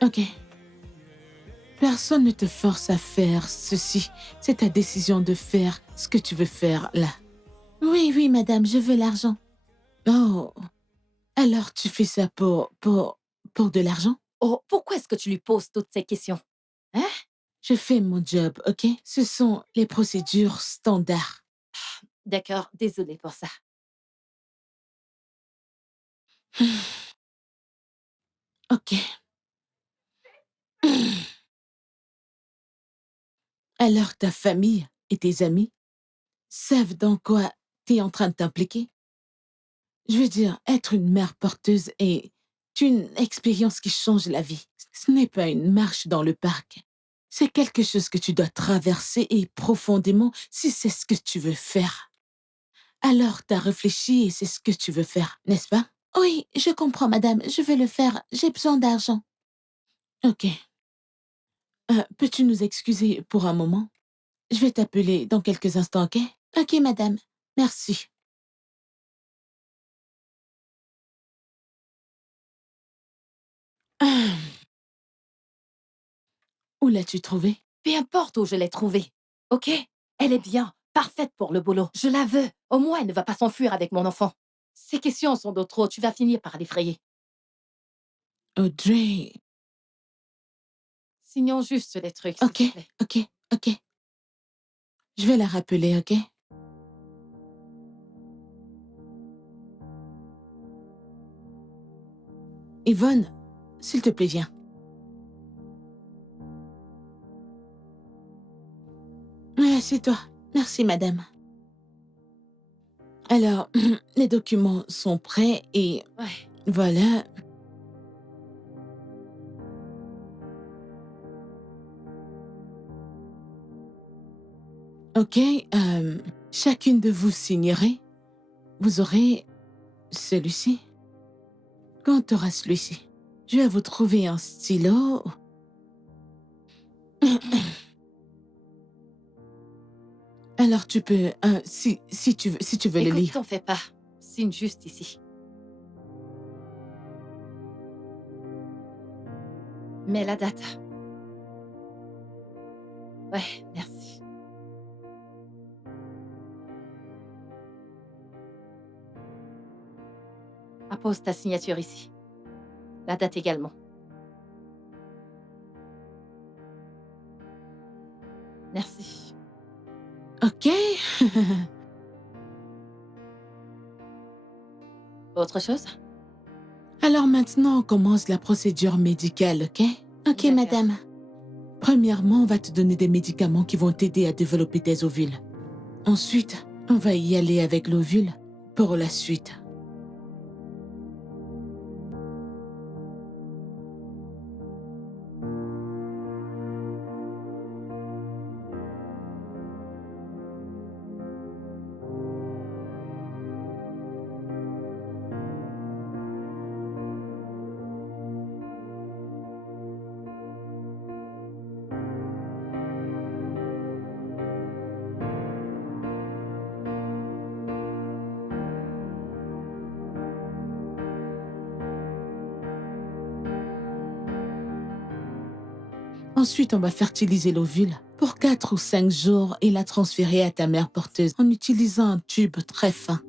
Ok. Personne ne te force à faire ceci. C'est ta décision de faire ce que tu veux faire là. Oui, oui, madame, je veux l'argent. Oh. Alors tu fais ça pour de l'argent? Oh, pourquoi est-ce que tu lui poses toutes ces questions? Hein? Je fais mon job, ok? Ce sont les procédures standards. D'accord, désolée pour ça. Ok. Alors ta famille et tes amis savent dans quoi t'es en train de t'impliquer? Je veux dire, être une mère porteuse est une expérience qui change la vie. Ce n'est pas une marche dans le parc. C'est quelque chose que tu dois traverser et profondément si c'est ce que tu veux faire. Alors t'as réfléchi et c'est ce que tu veux faire, n'est-ce pas? Oui, je comprends, madame. Je veux le faire. J'ai besoin d'argent. Ok. Peux-tu nous excuser pour un moment? Je vais t'appeler dans quelques instants, ok? Ok, madame. Merci. Où l'as-tu trouvée? Peu importe où je l'ai trouvée, ok? Elle est bien, parfaite pour le boulot. Je la veux. Au moins, elle ne va pas s'enfuir avec mon enfant. Ces questions sont de trop, tu vas finir par l'effrayer. Audrey. Signons juste les trucs, s'il Ok, te plaît. ok. Je vais la rappeler, ok? Yvonne, s'il te plaît, viens. Assieds-toi. Merci, madame. Alors, les documents sont prêts et Ouais. voilà. Ok, chacune de vous signerez. Vous aurez celui-ci. Quand tu auras celui-ci, je vais vous trouver un stylo. Alors tu peux, si tu veux le Écoute, lire. t'en fais pas. Signe juste ici. Mets la date. Ouais, merci. Appose ta signature ici. La date également. Merci. Ok. Autre chose? Alors maintenant, on commence la procédure médicale, ok? Ok, D'accord. madame. Premièrement, on va te donner des médicaments qui vont t'aider à développer tes ovules. Ensuite, on va y aller avec l'ovule pour la suite. Ensuite, on va fertiliser l'ovule pour 4 ou 5 jours et la transférer à ta mère porteuse en utilisant un tube très fin.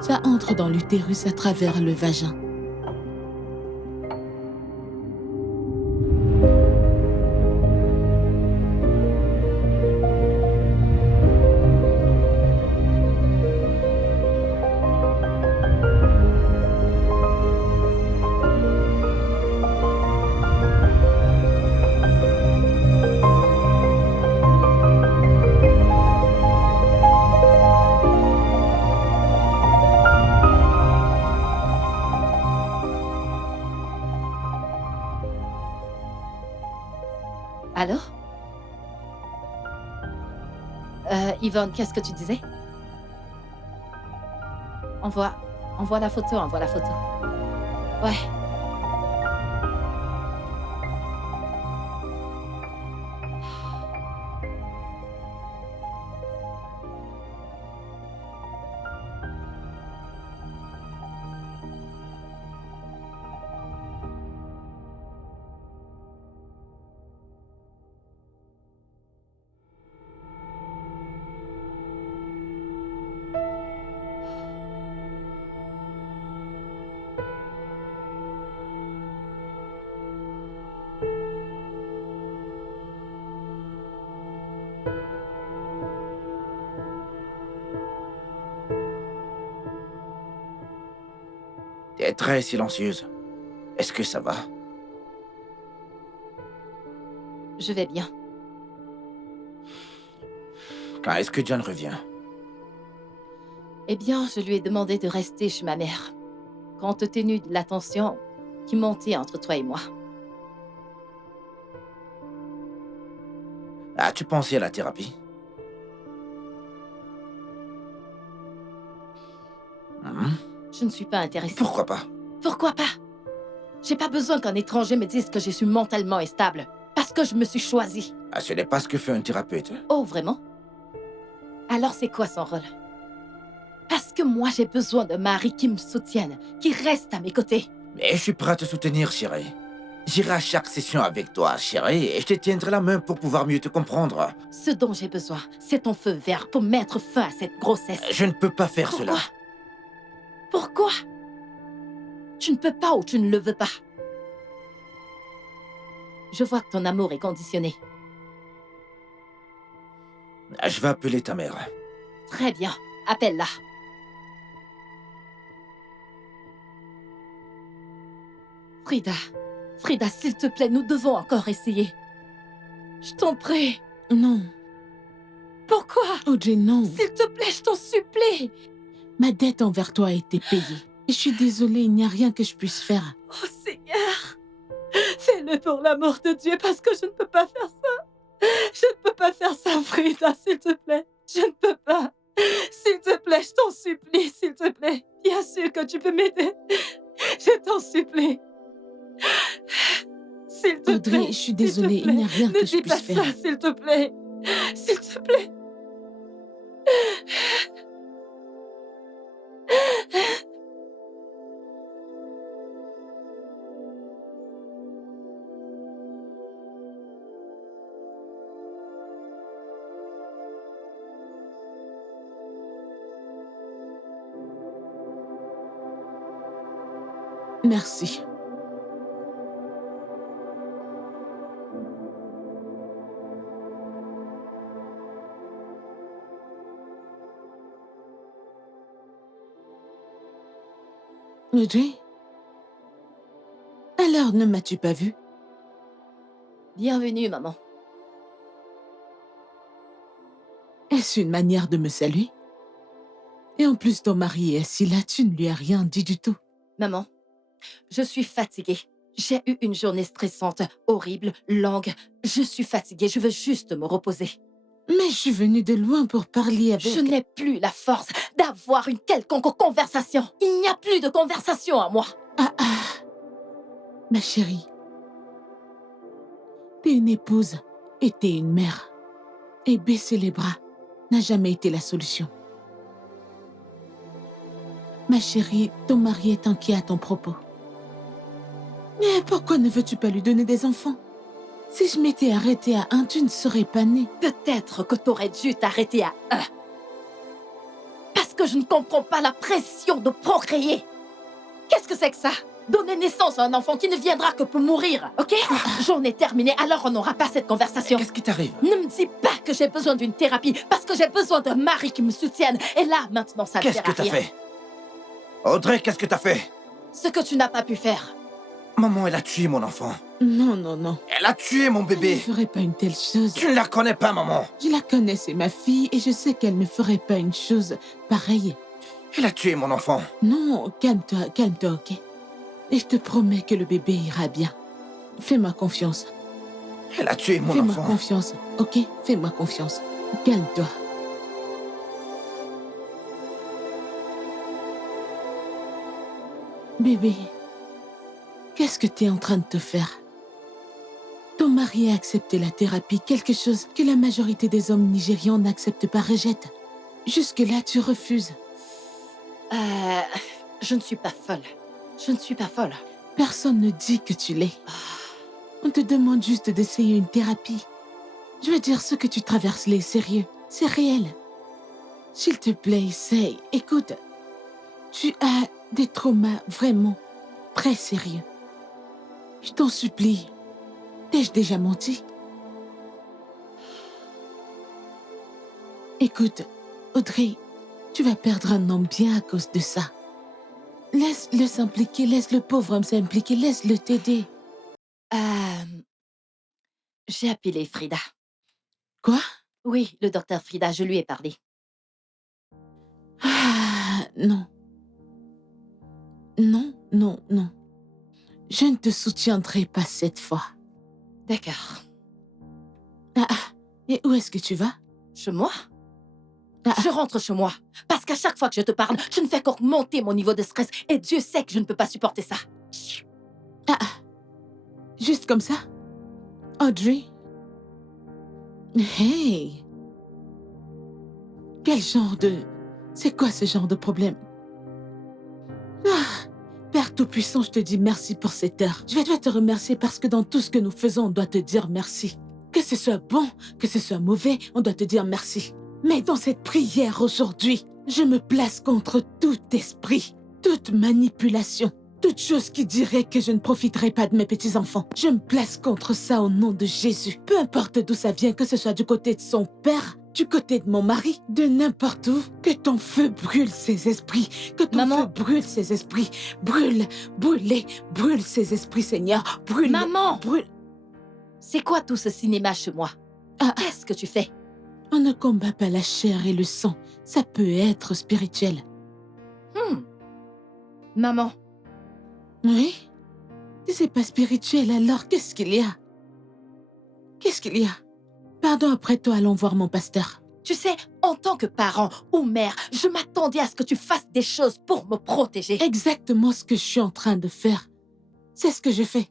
Ça entre dans l'utérus à travers le vagin. Alors? Yvonne, qu'est-ce que tu disais? Envoie la photo, envoie la photo. Ouais. T'es très silencieuse. Est-ce que ça va? Je vais bien. Quand est-ce que John revient? Eh bien, je lui ai demandé de rester chez ma mère, compte tenu de la tension qui montait entre toi et moi. As-tu pensé à la thérapie? Je ne suis pas intéressée. Pourquoi pas? Pourquoi pas? J'ai pas besoin qu'un étranger me dise que je suis mentalement instable, parce que je me suis choisie. Ah, ce n'est pas ce que fait un thérapeute. Oh, vraiment? Alors c'est quoi son rôle? Parce que moi, j'ai besoin d'un mari qui me soutienne, qui reste à mes côtés. Mais je suis prêt à te soutenir, chérie. J'irai à chaque session avec toi, chérie, et je te tiendrai la main pour pouvoir mieux te comprendre. Ce dont j'ai besoin, c'est ton feu vert pour mettre fin à cette grossesse. Je ne peux pas faire cela. Pourquoi? Tu ne peux pas ou tu ne le veux pas. Je vois que ton amour est conditionné. Je vais appeler ta mère. Très bien, appelle-la. Frida, s'il te plaît, nous devons encore essayer. Je t'en prie. Non. Pourquoi? Audrey, non. S'il te plaît, je t'en supplie. Ma dette envers toi a été payée. Et je suis désolée, il n'y a rien que je puisse faire. Oh Seigneur, fais-le pour l'amour de Dieu parce que je ne peux pas faire ça. Je ne peux pas faire ça, Frida, s'il te plaît. Je ne peux pas. S'il te plaît, je t'en supplie, s'il te plaît. Bien sûr que tu peux m'aider. Je t'en supplie. S'il te Audrey, plaît. je suis désolée, il n'y a rien que je Ne dis puisse pas faire. ça, s'il te plaît. S'il te plaît. Merci. Audrey? Alors, ne m'as-tu pas vue? Bienvenue, maman. Est-ce une manière de me saluer? Et en plus, ton mari est assis là, tu ne lui as rien dit du tout. Maman, je suis fatiguée. J'ai eu une journée stressante, horrible, longue. Je suis fatiguée, je veux juste me reposer. Mais je suis venue de loin pour parler avec... Je n'ai plus la force d'avoir une quelconque conversation. Il n'y a plus de conversation à moi. Ma chérie, t'es une épouse et t'es une mère. Et baisser les bras n'a jamais été la solution. Ma chérie, ton mari est inquiet à ton propos. Mais pourquoi ne veux-tu pas lui donner des enfants? Si je m'étais arrêtée à 1, tu ne serais pas née. Peut-être que t'aurais dû t'arrêter à 1. Parce que je ne comprends pas la pression de procréer. Qu'est-ce que c'est que ça? Donner naissance à un enfant qui ne viendra que pour mourir, ok? J'en ai terminé, alors on n'aura pas cette conversation. Qu'est-ce qui t'arrive? Ne me dis pas que j'ai besoin d'une thérapie, parce que j'ai besoin d'un mari qui me soutienne. Et là, maintenant, ça ne Qu'est-ce sert que à t'as rien. fait? Audrey, qu'est-ce que t'as fait? Ce que tu n'as pas pu faire. Maman, elle a tué mon enfant. Non, non, non. Elle a tué mon Elle ne bébé. ferait pas une telle chose. Tu ne la connais pas, maman. Je la connais, c'est ma fille, et je sais qu'elle ne ferait pas une chose pareille. Elle a tué mon enfant. Non, calme-toi, ok? Et je te promets que le bébé ira bien. Fais-moi confiance. Elle a tué mon Fais-moi enfant. confiance, ok? Fais-moi confiance. Calme-toi. Bébé, qu'est-ce que tu es en train de te faire? Ton mari a accepté la thérapie, quelque chose que la majorité des hommes nigérians n'acceptent pas, rejettent. Jusque-là, tu refuses. Je ne suis pas folle. Je ne suis pas folle. Personne ne dit que tu l'es. On te demande juste d'essayer une thérapie. Je veux dire, ce que tu traverses l'est sérieux. C'est réel. S'il te plaît, essaye. Écoute, tu as des traumas vraiment très sérieux. Je t'en supplie. T'ai-je déjà menti? Écoute, Audrey, tu vas perdre un homme bien à cause de ça. Laisse-le s'impliquer, laisse le pauvre homme s'impliquer, laisse-le t'aider. J'ai appelé Frida. Quoi? Oui, le docteur Frida, je lui ai parlé. Ah, non. Non, non, non. Je ne te soutiendrai pas cette fois. D'accord. Et où est-ce que tu vas? Chez moi? Ah. Je rentre chez moi. Parce qu'à chaque fois que je te parle, tu ne fais qu'augmenter mon niveau de stress. Et Dieu sait que je ne peux pas supporter ça. Juste comme ça? Audrey? Hey! Quel genre de... C'est quoi ce genre de problème? Père Tout-Puissant, je te dis merci pour cette heure. Je dois te remercier parce que dans tout ce que nous faisons, on doit te dire merci. Que ce soit bon, que ce soit mauvais, on doit te dire merci. Mais dans cette prière aujourd'hui, je me place contre tout esprit, toute manipulation, toute chose qui dirait que je ne profiterai pas de mes petits-enfants. Je me place contre ça au nom de Jésus. Peu importe d'où ça vient, que ce soit du côté de son père, du côté de mon mari, de n'importe où, que ton feu brûle ces esprits, que ton Maman. feu brûle ces esprits, brûle ces esprits, Seigneur, brûle. Maman. Brûle. C'est quoi tout ce cinéma chez moi? Qu'est-ce que tu fais? On ne combat pas la chair et le sang, ça peut être spirituel. Maman, Oui? Si c'est pas spirituel, alors qu'est-ce qu'il y a? Qu'est-ce qu'il y a? Pardon, après toi, allons voir mon pasteur. tu sais, en tant que parent ou mère, je m'attendais à ce que tu fasses des choses pour me protéger. Exactement ce que je suis en train de faire. C'est ce que je fais.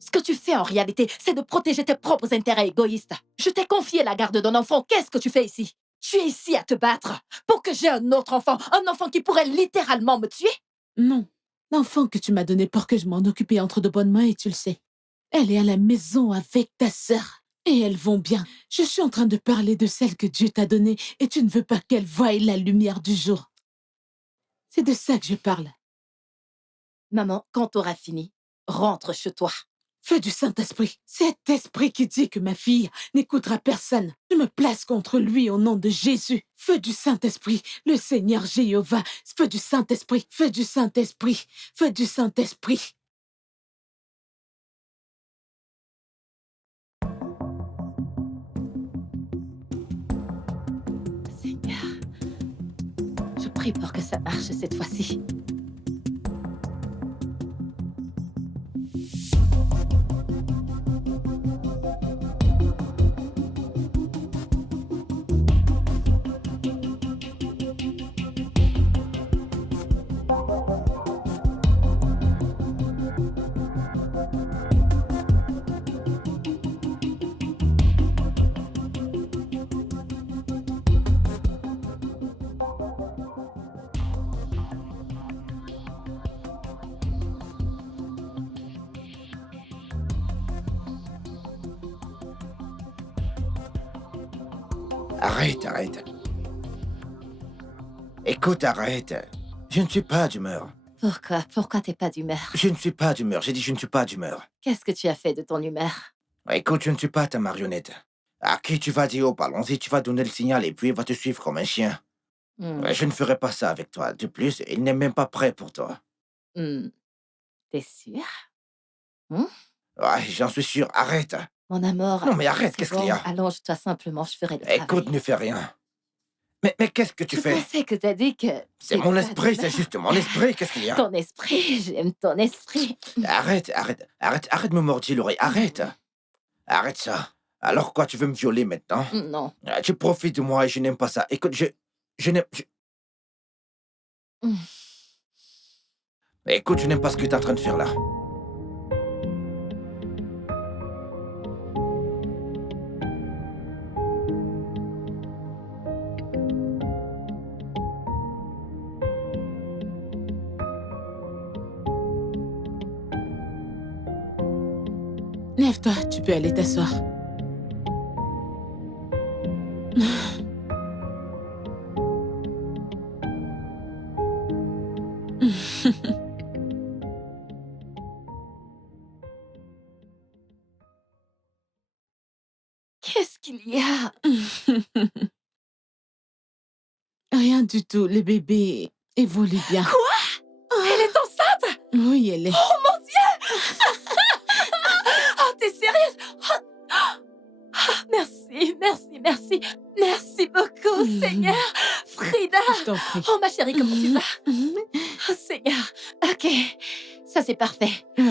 Ce que tu fais en réalité, c'est de protéger tes propres intérêts égoïstes. Je t'ai confié la garde d'un enfant. Qu'est-ce que tu fais ici? Tu es ici à te battre pour que j'ai un autre enfant, un enfant qui pourrait littéralement me tuer? Non. L'enfant que tu m'as donné pour que je m'en occupe est entre de bonnes mains et tu le sais. Elle est à la maison avec ta sœur. Et elles vont bien. Je suis en train de parler de celle que Dieu t'a donnée et tu ne veux pas qu'elle voie la lumière du jour. C'est de ça que je parle. Maman, quand t'auras fini, rentre chez toi. Feu du Saint-Esprit. Cet esprit qui dit que ma fille n'écoutera personne. Je me place contre lui au nom de Jésus. Feu du Saint-Esprit. Le Seigneur Jéhovah. Feu du Saint-Esprit. Feu du Saint-Esprit. Feu du Saint-Esprit. Seigneur, je prie pour que ça marche cette fois-ci. Arrête, arrête. Écoute, arrête. Je ne suis pas d'humeur. Pourquoi t'es pas d'humeur? Je ne suis pas d'humeur. J'ai dit je ne suis pas d'humeur. Qu'est-ce que tu as fait de ton humeur? Écoute, je ne suis pas ta marionnette. À qui tu vas dire, oh, allons-y, tu vas donner le signal et puis il va te suivre comme un chien. Je ne ferai pas ça avec toi. De plus, il n'est même pas prêt pour toi. T'es sûr? Ouais, j'en suis sûr. Arrête. Mon amour. Non, mais arrête, c'est qu'est-ce bon, qu'il y a? Allonge-toi simplement, je ferai le travail. Écoute, ne fais rien. Mais qu'est-ce que tu Je fais? pensais que t'as dit que... C'est mon esprit, c'est juste mon esprit. Qu'est-ce qu'il y a? Ton esprit, j'aime ton esprit. Arrête de me mordre l'oreille. Arrête. Arrête ça. Alors quoi, tu veux me violer maintenant? Non. Tu profites de moi et je n'aime pas ça. Écoute, je n'aime... Mm. Écoute, je n'aime pas ce que tu es en train de faire là. Lève-toi, tu peux aller t'asseoir. Qu'est-ce qu'il y a? Rien du tout, le bébé évolue bien. Quoi? Elle est enceinte? Oui, elle est. Oh mon Dieu! Oh, t'es sérieuse? Merci, merci, merci. Merci beaucoup, Seigneur. Frida. Je t'en prie. Oh, ma chérie, comment tu vas? Oh, Seigneur. Ok, ça c'est parfait. Ouais.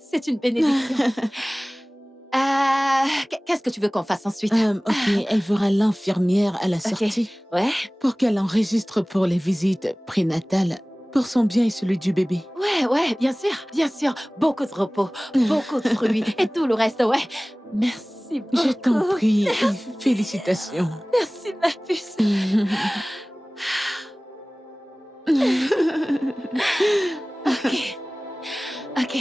C'est une bénédiction. Qu'est-ce que tu veux qu'on fasse ensuite? Ok, elle verra l'infirmière à la sortie Ouais, pour qu'elle enregistre pour les visites prénatales, pour son bien et celui du bébé. ouais, bien sûr, bien sûr. Beaucoup de repos, beaucoup de fruits et tout le reste, ouais. Merci beaucoup. Je t'en prie. Félicitations. Merci, ma puce. Ok, ok.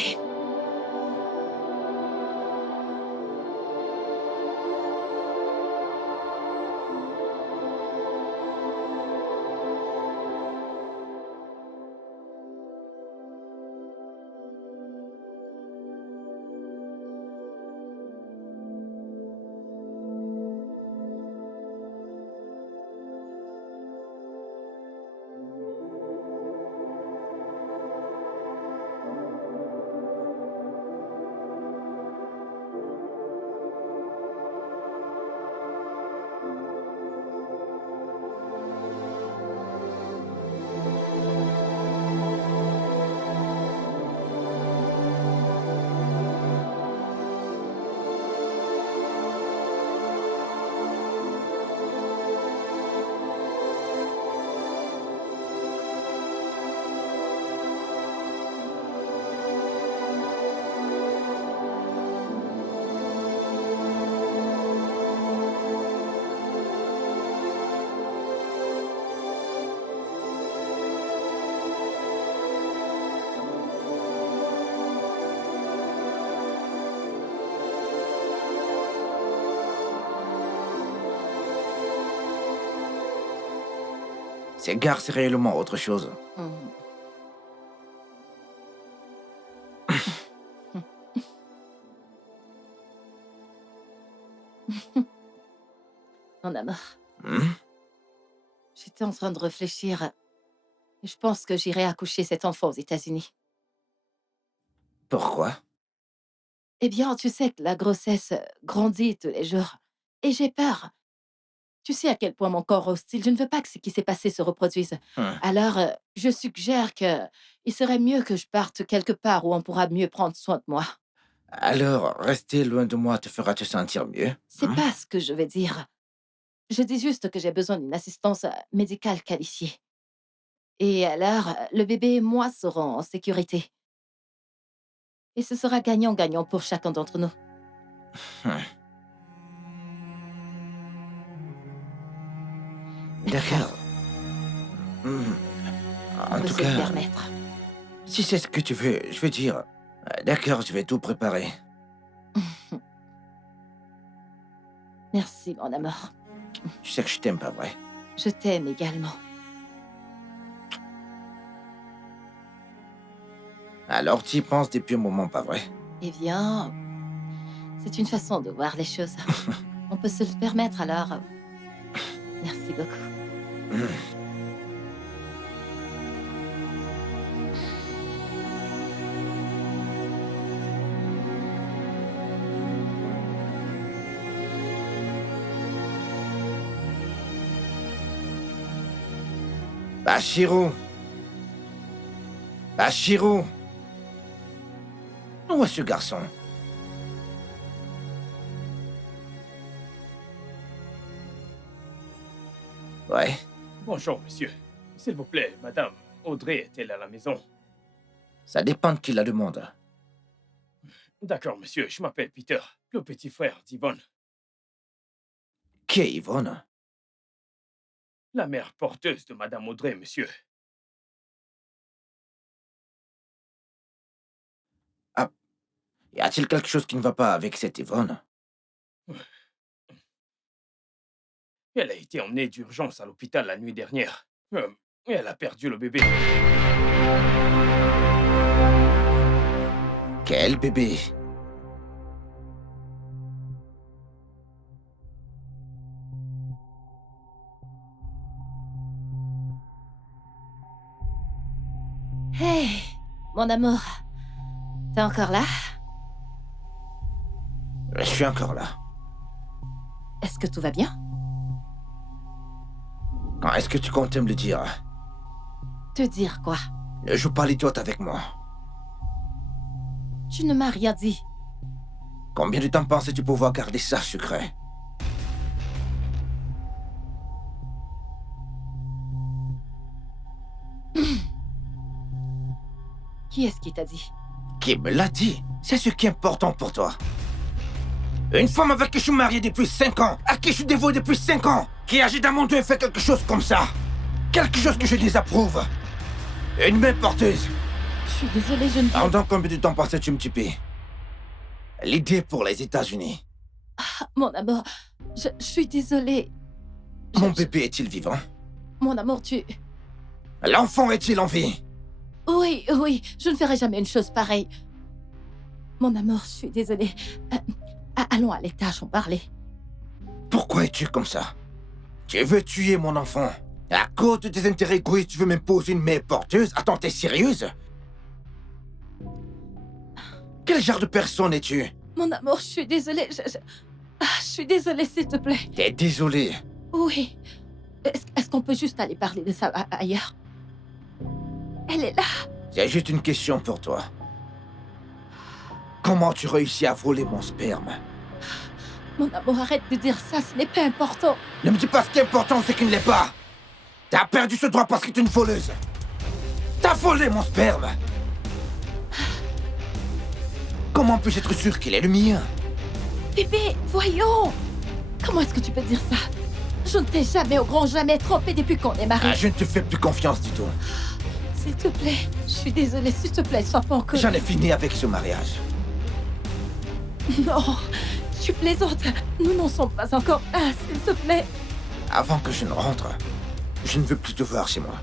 Ces gares, c'est réellement autre chose. Mon amour, Hmm? j'étais en train de réfléchir. Et je pense que j'irai accoucher cet enfant aux États-Unis. Pourquoi? Eh bien, tu sais que la grossesse grandit tous les jours. Et j'ai peur. Tu sais à quel point mon corps est hostile. Je ne veux pas que ce qui s'est passé se reproduise. Hmm. Alors, je suggère que il serait mieux que je parte quelque part où on pourra mieux prendre soin de moi. Alors, rester loin de moi te fera te sentir mieux? C'est Hmm? pas ce que je veux dire. Je dis juste que j'ai besoin d'une assistance médicale qualifiée. Et alors, le bébé et moi serons en sécurité. Et ce sera gagnant-gagnant pour chacun d'entre nous. D'accord. Hmm. On En peut tout se le cas, permettre. si c'est ce que tu veux, je veux dire... D'accord, je vais tout préparer. Merci, mon amour. Tu sais que je t'aime, pas vrai? Je t'aime également. Alors, tu y penses depuis un moment, pas vrai? Eh bien, c'est une façon de voir les choses. On peut se le permettre alors. Merci beaucoup. Hmm. Bachirou! Bachirou! Où est ce garçon? Ouais. Bonjour, monsieur. S'il vous plaît, madame, Audrey est-elle à la maison? Ça dépend de qui la demande. D'accord, monsieur, je m'appelle Peter, le petit frère d'Yvonne, Qui est Yvonne? la mère porteuse de madame Audrey, monsieur. Ah, y a-t-il quelque chose qui ne va pas avec cette Yvonne? Elle a été emmenée d'urgence à l'hôpital la nuit dernière. Et elle a perdu le bébé. Quel bébé? Hey, mon amour. T'es encore là? Je suis encore là. Est-ce que tout va bien? Quand est-ce que tu comptes me le dire? Te dire quoi? Ne joue pas l'idiote avec moi. Tu ne m'as rien dit. Combien de temps pensais-tu pouvoir garder ça secret? Qui est-ce qui t'a dit? Qui me l'a dit? C'est ce qui est important pour toi. Une femme avec qui je suis marié depuis 5 ans, à qui je suis dévoué depuis 5 ans, qui agit dans mon dos et fait quelque chose comme ça. Quelque chose que je désapprouve. Une mère porteuse. Je suis désolée, je ne veux... Pendant combien de temps pensais-tu me tuer? L'idée pour les États-Unis. Mon amour, je suis désolée. Mon bébé est-il vivant? Mon amour, tu... L'enfant est-il en vie? Oui, oui, je ne ferai jamais une chose pareille. Mon amour, je suis désolée. Allons à l'étage en parler. Pourquoi es-tu comme ça? Tu veux tuer mon enfant? À cause de tes intérêts égoïstes, tu veux m'imposer une mère porteuse? Attends, t'es sérieuse? Quel genre de personne es-tu? Mon amour, je suis désolée. Je suis désolée, s'il te plaît. T'es désolé. Oui. Est-ce qu'on peut juste aller parler de ça ailleurs? Elle est là. J'ai juste une question pour toi. Comment tu réussis à voler mon sperme? Mon amour, arrête de dire ça, ce n'est pas important. Ne me dis pas ce qui est important, c'est qu'il ne l'est pas. T'as perdu ce droit parce que tu es une voleuse. T'as volé mon sperme. Comment puis-je être sûr qu'il est le mien? Bébé, voyons. Comment est-ce que tu peux dire ça? Je ne t'ai jamais, au grand jamais, trompé depuis qu'on est mariés. Ah, je ne te fais plus confiance du tout. S'il te plaît, je suis désolée, s'il te plaît, sois pas encore... J'en ai fini avec ce mariage. Non, tu plaisantes. Nous n'en sommes pas encore un, s'il te plaît. Avant que je ne rentre, je ne veux plus te voir chez moi.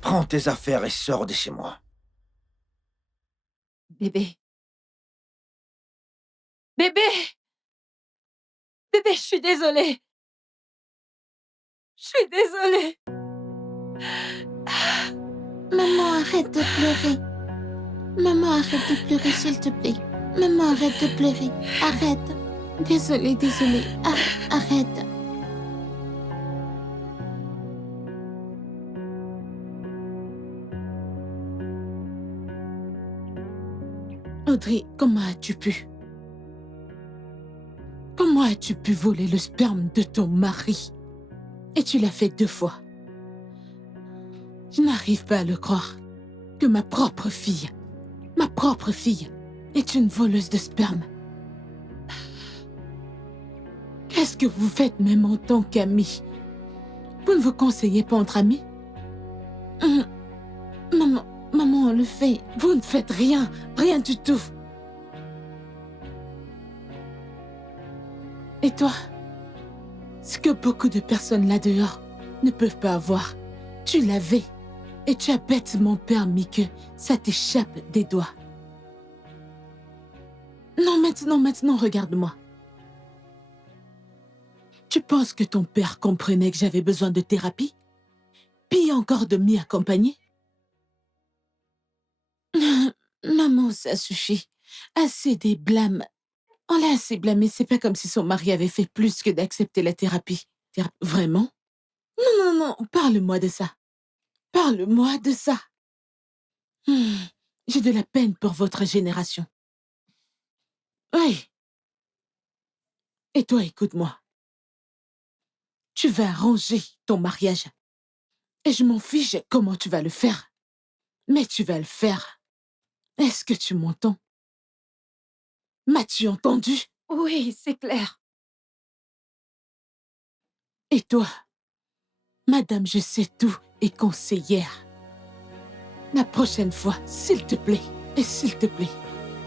Prends tes affaires et sors de chez moi. Bébé. Bébé! Bébé, je suis désolée. Je suis désolée. Maman, arrête de pleurer. Maman, arrête de pleurer, s'il te plaît. Maman, arrête de pleurer. Arrête. Désolée, désolée. Arrête. Audrey, comment as-tu pu? Comment as-tu pu voler le sperme de ton mari? Et tu l'as fait 2 fois. Je n'arrive pas à le croire que ma propre fille est une voleuse de sperme. Qu'est-ce que vous faites même en tant qu'amie? Vous ne vous conseillez pas entre amis? Maman, on le fait. Vous ne faites rien du tout. Et toi? Ce que beaucoup de personnes là-dehors ne peuvent pas avoir, tu l'avais. Et tu as bêtement permis que ça t'échappe des doigts. Non, maintenant, regarde-moi. Tu penses que ton père comprenait que j'avais besoin de thérapie? Puis encore de m'y accompagner? Maman, ça suffit. Assez des blâmes. On l'a assez blâmé, c'est pas comme si son mari avait fait plus que d'accepter la thérapie. Vraiment? Non, parle-moi de ça. Parle-moi de ça. J'ai de la peine pour votre génération. Oui. Et toi, écoute-moi. Tu vas arranger ton mariage. Et je m'en fiche comment tu vas le faire. Mais tu vas le faire. Est-ce que tu m'entends? M'as-tu entendu? Oui, c'est clair. Et toi? Madame, je sais tout et conseillère. La prochaine fois, s'il te plaît, et s'il te plaît,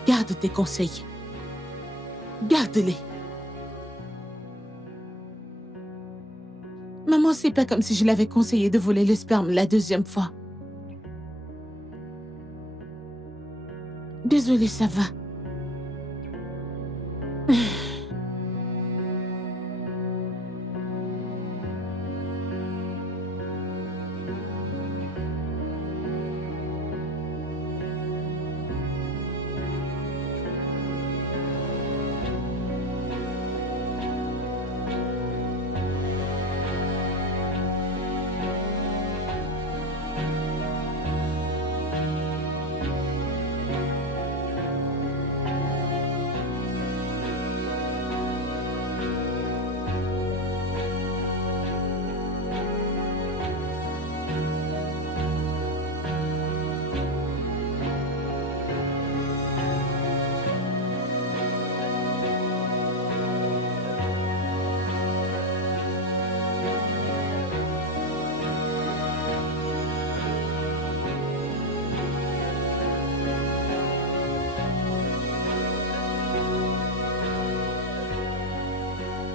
garde tes conseils. Garde-les. Maman, c'est pas comme si je l'avais conseillé de voler le sperme la deuxième fois. Désolée, ça va.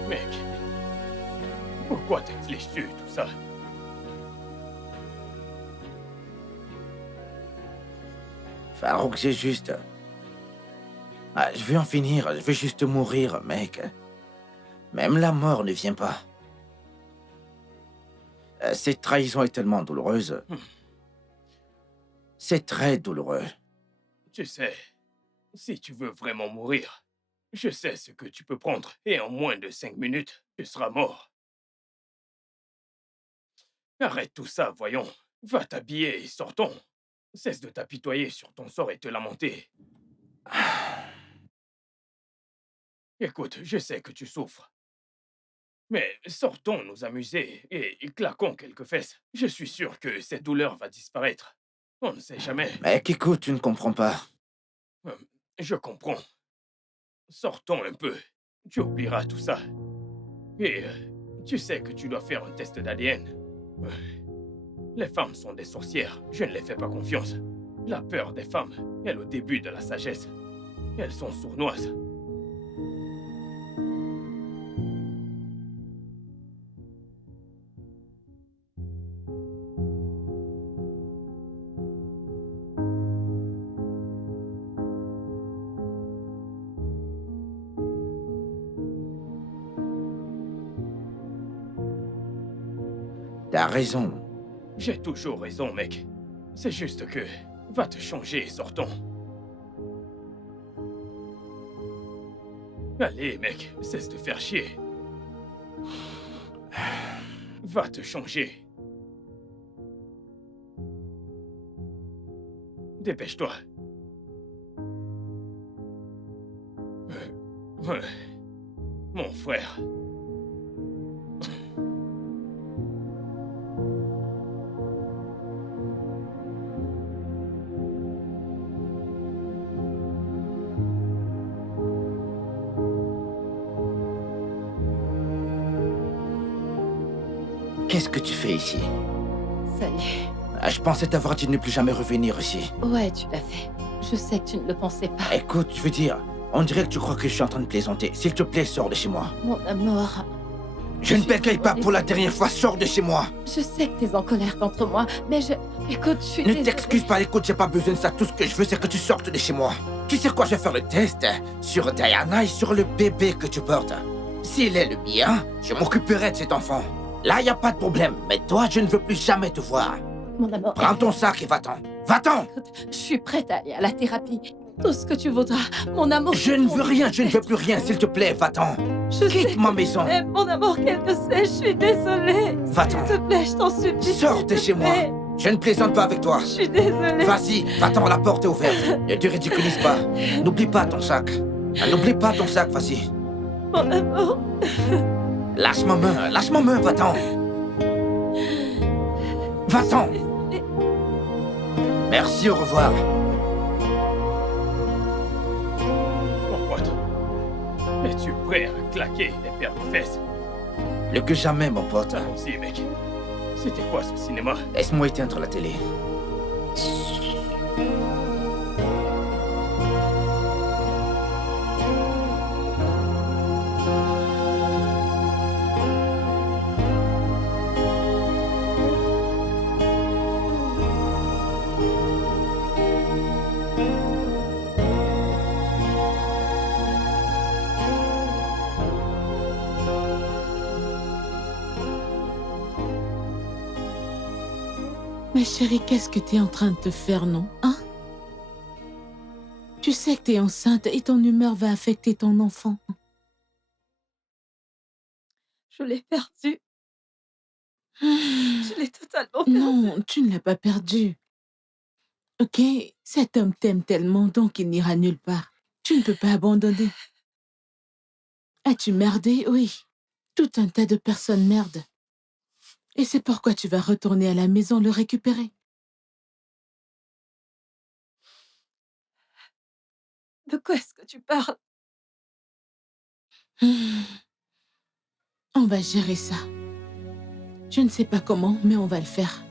Mec, pourquoi t'infliges-tu tout ça? Farouk, j'ai juste... je veux en finir, je veux juste mourir, mec. Même la mort ne vient pas. Cette trahison est tellement douloureuse. C'est très douloureux. Tu sais, si tu veux vraiment mourir, je sais ce que tu peux prendre et en moins de 5 minutes, tu seras mort. Arrête tout ça, voyons. Va t'habiller et sortons. Cesse de t'apitoyer sur ton sort et te lamenter. Écoute, je sais que tu souffres. Mais sortons nous amuser et claquons quelques fesses. Je suis sûr que cette douleur va disparaître. On ne sait jamais. Mec, écoute, tu ne comprends pas. Je comprends. Sortons un peu. Tu oublieras tout ça. Et tu sais que tu dois faire un test d'ADN. Les femmes sont des sorcières. Je ne les fais pas confiance. La peur des femmes est le début de la sagesse. Elles sont sournoises. T'as raison. J'ai toujours raison, mec. C'est juste que... Va te changer et sortons. Allez, mec, cesse de faire chier. Va te changer. Dépêche-toi. Mon frère. Qu'est-ce que tu fais ici? Salut. Je pensais t'avoir dit de ne plus jamais revenir ici. Ouais, tu l'as fait. Je sais que tu ne le pensais pas. Écoute, je veux dire, on dirait que tu crois que je suis en train de plaisanter. S'il te plaît, sors de chez moi. Mon amour, Je ne t'accueille pas pour la dernière fois, sors de chez moi. je sais que t'es en colère contre moi, mais Écoute, je suis Ne désolée. t'excuse pas, écoute, j'ai pas besoin de ça. Tout ce que je veux, c'est que tu sortes de chez moi. Tu sais quoi, je vais faire le test sur Diana et sur le bébé que tu portes. S'il est le mien, je m'occuperai de cet enfant. Là, y a pas de problème. Mais toi, je ne veux plus jamais te voir. Mon amour, Prends ton sac et va-t'en. Va-t'en! écoute, je suis prête à aller à la thérapie. Tout ce que tu voudras. Mon amour... Je ne veux rien, je ne veux plus rien. S'il te plaît, va-t'en. Je sais Quitte ma maison. Eh, mon amour, qu'elle te sait, je suis désolée. Va-t'en. S'il te plaît, je t'en supplie. Sors s'il de te chez moi. plaît. Je ne plaisante pas avec toi. Je suis désolée. Vas-y, va-t'en, la porte est ouverte. Ne te ridiculise pas. N'oublie pas ton sac. N'oublie pas ton sac, vas-y. Mon amour. Lâche ma main, va-t'en. Va-t'en. Merci, au revoir. Mon pote, es-tu prêt à claquer des paires de fesses? Plus que jamais, mon pote. Allons-y, mec. C'était quoi ce cinéma? Laisse-moi éteindre la télé. Ma chérie, qu'est-ce que t'es en train de te faire, non? Hein? Tu sais que t'es enceinte et ton humeur va affecter ton enfant. Je l'ai perdu. Je l'ai totalement perdu. Non, tu ne l'as pas perdu. Ok, cet homme t'aime tellement donc il n'ira nulle part. Tu ne peux pas abandonner. As-tu merdé? Oui. Tout un tas de personnes merdent. Et c'est pourquoi tu vas retourner à la maison le récupérer. De quoi est-ce que tu parles? On va gérer ça. Je ne sais pas comment, mais on va le faire.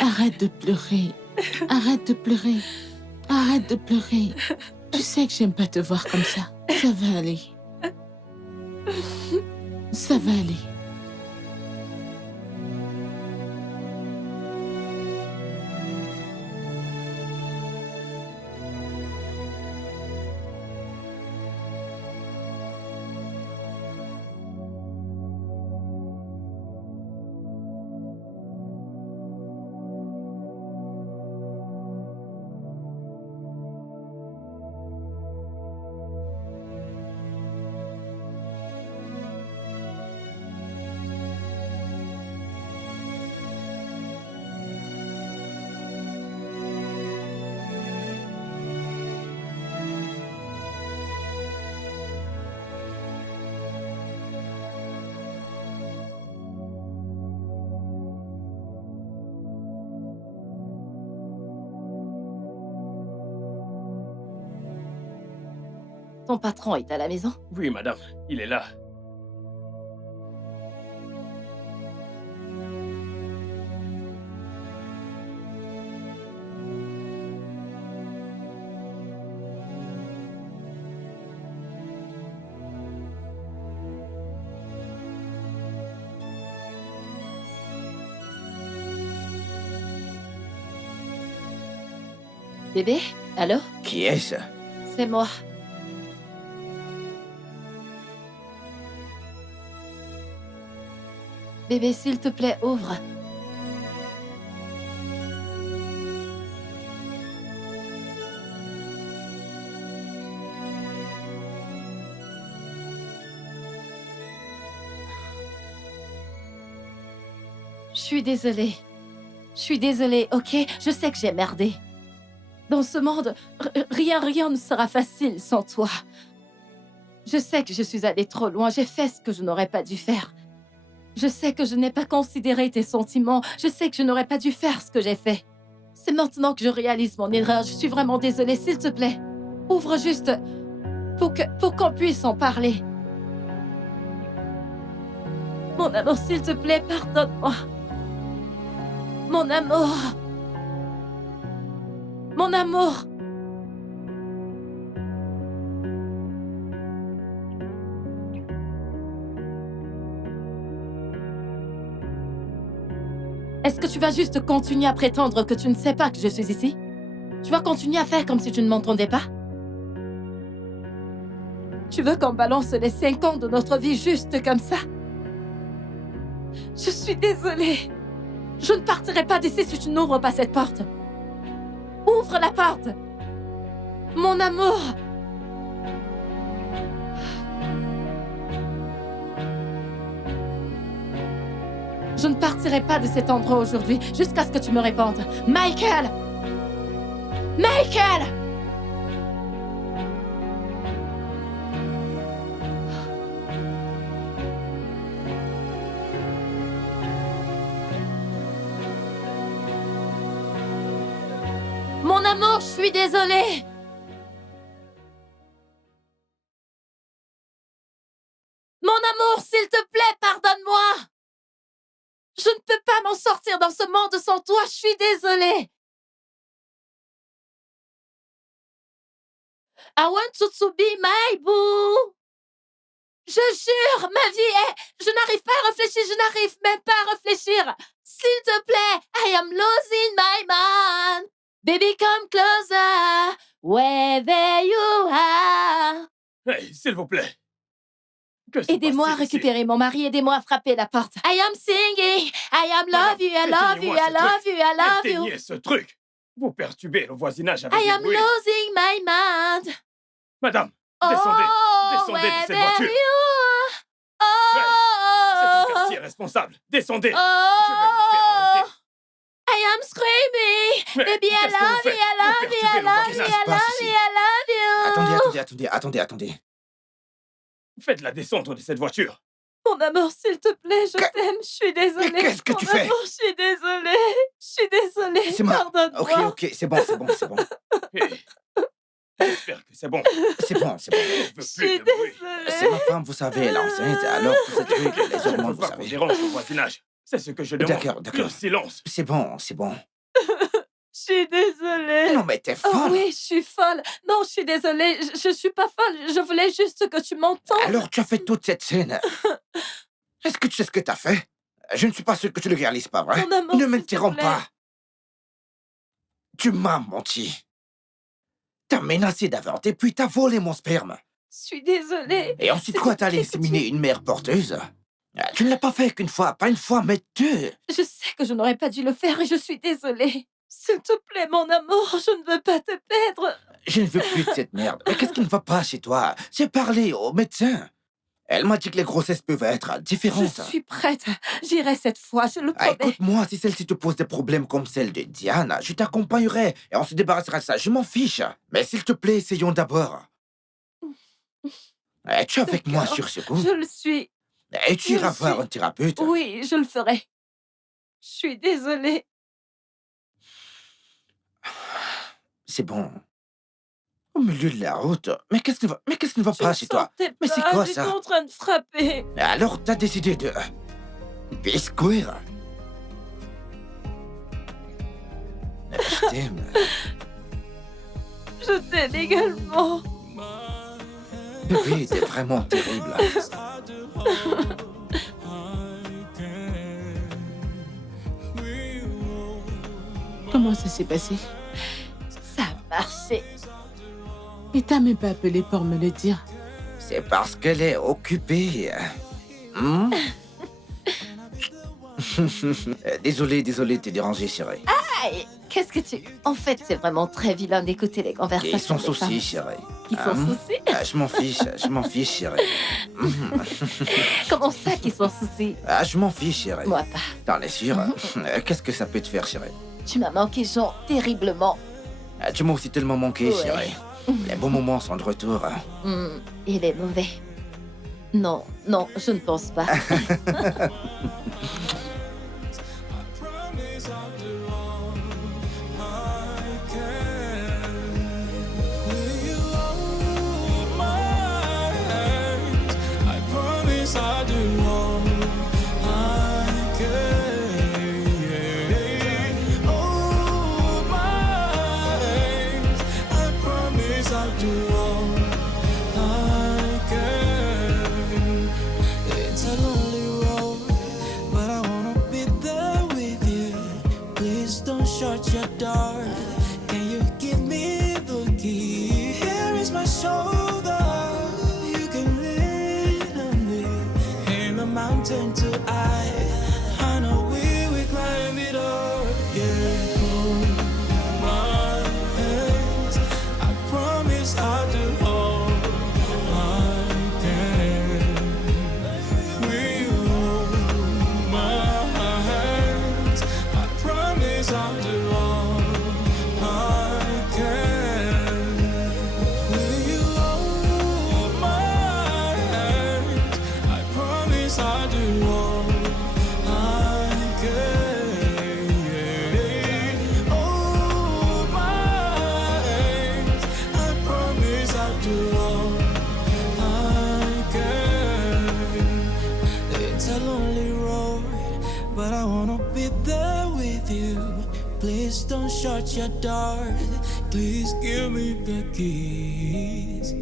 Arrête de pleurer. Arrête de pleurer. Arrête de pleurer. Tu sais que j'aime pas te voir comme ça. Ça va aller. Ça va aller. Ton patron est à la maison? Oui, madame, il est là. Bébé? Allô? Qui est-ce? C'est moi. Bébé, s'il te plaît, ouvre. Je suis désolée. Je suis désolée, ok? Je sais que j'ai merdé. Dans ce monde, rien ne sera facile sans toi. Je sais que je suis allée trop loin. J'ai fait ce que je n'aurais pas dû faire. Je sais que je n'ai pas considéré tes sentiments. Je sais que je n'aurais pas dû faire ce que j'ai fait. C'est maintenant que je réalise mon erreur. Je suis vraiment désolée, s'il te plaît. Ouvre juste pour qu'on puisse en parler. Mon amour, s'il te plaît, pardonne-moi. Mon amour. Mon amour. Est-ce que tu vas juste continuer à prétendre que tu ne sais pas que je suis ici? Tu vas continuer à faire comme si tu ne m'entendais pas? Tu veux qu'on balance les 5 ans de notre vie juste comme ça? Je suis désolée. Je ne partirai pas d'ici si tu n'ouvres pas cette porte. Ouvre la porte. Mon amour. Je ne partirai pas de cet endroit aujourd'hui jusqu'à ce que tu me répondes. Michael! Michael! amour, je suis désolée. Mon amour, s'il te plaît, pardonne-moi. Je ne peux pas m'en sortir dans ce monde sans toi, je suis désolée. I want you to be my boo. Je jure, ma vie est... Je n'arrive pas à réfléchir, je n'arrive même pas à réfléchir. S'il te plaît, I am losing my mind. Baby, come closer, wherever you are. Hey, s'il vous plaît. Que se Aidez-moi à passe-t-il ici? récupérer mon mari, aidez-moi à frapper la porte. I am singing, I am love you, I love you, I love you, I love you. Éteignez ce truc. Vous perturbez le voisinage avec I des am bruits. losing my mind. Madame, descendez. Descendez de cette wherever voiture. you are. C'est un Oh, quartier responsable. Descendez. oh, Je vais vous faire arrêter. I am screaming. Mais Baby, I qu'est-ce que vous love you, faites? I love Vous you, I perturbez le love voisinage. you, I Qu'est-ce qui se passe love ici? you, I love you. Attendez. Faites-la descendre de cette voiture. Mon amour, s'il te plaît, je t'aime, je suis désolée. Mais qu'est-ce que tu Mon fais? amour, je suis désolée. C'est moi. Pardonne-moi. Ok, c'est bon. Hey. J'espère que c'est bon. C'est bon. Je veux Je plus suis de bruit. C'est désolée. ma femme, vous savez, elle est enceinte, alors tous ces trucs, les Je ne hormones, veux vous pas qu'on savez. dérange le voisinage. C'est ce que je demande. D'accord. Le silence. C'est bon. Je suis désolée. Non, mais t'es Oh folle. oui, je suis folle. Non, je suis désolée. Je suis pas folle. Je voulais juste que tu m'entendes. Alors tu as fait toute cette scène. Est-ce que tu sais ce que t'as fait? Je ne suis pas sûr que tu le réalises, pas vrai? Mon amour, Ne s'il te m'interromps plaît. pas. Tu m'as menti. T'as menacé d'avorter, puis t'as volé mon sperme. Je suis désolée. Et ensuite, C'est quoi, t'as allé qu'est-ce que inséminer une mère porteuse? Tu ne l'as pas fait qu'une fois, pas une fois, mais deux. Je sais que je n'aurais pas dû le faire et je suis désolée. S'il te plaît, mon amour, je ne veux pas te perdre. Je ne veux plus de cette merde. Mais qu'est-ce qui ne va pas chez toi? J'ai parlé au médecin. Elle m'a dit que les grossesses peuvent être différentes. Je suis prête. J'irai cette fois, je le promets. Écoute-moi, si celle-ci te pose des problèmes comme celle de Diane, je t'accompagnerai et on se débarrassera de ça. Je m'en fiche. Mais s'il te plaît, essayons d'abord. Es-tu avec moi D'accord. sur ce coup? Je le suis. Et tu je iras suis. voir un thérapeute? Oui, je le ferai. Je suis désolée. C'est bon. Au milieu de la route. Mais qu'est-ce qui ne va pas chez toi? sentais Mais c'est pas, quoi, j'étais ça? en train de frapper. Alors t'as décidé de... biscuire? Je t'aime. Je t'aime également. Bébé, t'es vraiment terrible. Comment ça s'est passé? Ça a marché. Et t'as même pas appelé pour me le dire. C'est parce qu'elle est occupée. Hmm? Désolé de te déranger, chérie. Aïe, qu'est-ce que tu... En fait, c'est vraiment très vilain d'écouter les conversations. Qui sont des soucis, femmes. chérie. Qui sont soucis? Je m'en fiche, chérie. Comment ça, qui sont soucis? Je m'en fiche, chérie. Moi pas. T'en es sûre? Qu'est-ce que ça peut te faire, chérie? Tu m'as manqué, Jean, terriblement. Tu m'as aussi tellement manqué, Ouais. chérie. Les bons moments sont de retour. Il est mauvais. Non, je ne pense pas. I promise I'll do all I can. Oh, my, I promise I'll do all I can. It's a lonely road, but I wanna be there with you. Please don't shut your door. Can you give me the key? Here is my shoulder. You can lean on me. In the mountain to I know we will climb it up. Yeah, hold my hands. I promise I'll do all I can. Will hold my hands. I promise I'll do all I can. Will you hold my hands? I promise I'll do all I can. Hold my your door. Please give me the keys.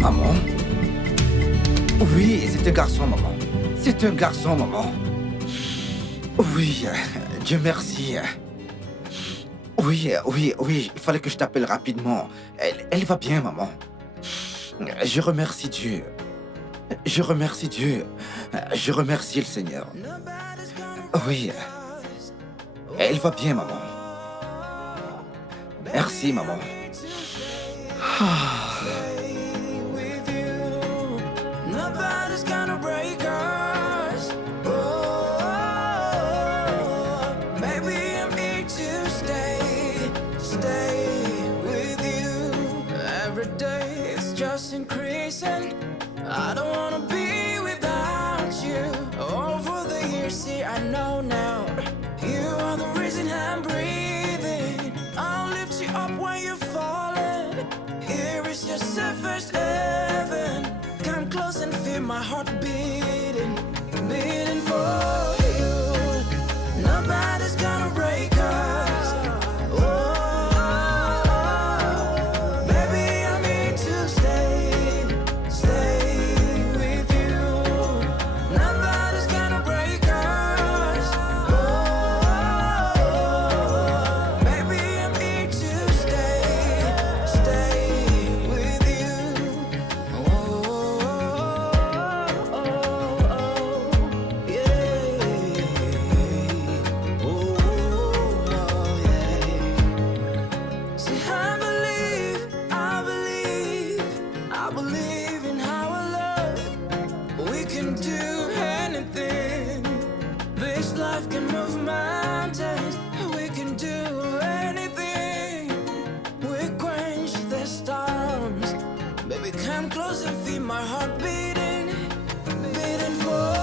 Maman? Oui, c'est un garçon, maman. C'est un garçon, maman. Oui, Dieu merci. Oui, il fallait que je t'appelle rapidement. Elle va bien, maman. Je remercie Dieu. Je remercie Dieu. Je remercie le Seigneur. Oui, elle va bien, maman. Merci, maman. Nobody's gonna break us. Oh, maybe I'm here to stay with you. Every day it's just increasing. I don't wanna be without you. Over the years, see, I know now. You are the reason I'm breathing. I'll lift you up when you're falling. Here is your first heaven. Come close and feel my heart beating, beating for you. Nobody's gonna break us. Oh, baby, I'm here to stay with you. Nobody's gonna break us. Oh, baby, I'm here to stay with you. See, I believe in our love. We can do anything. This life can move mountains. We can do anything. We quench the storms. Baby, come close and feel my heart beating, beating for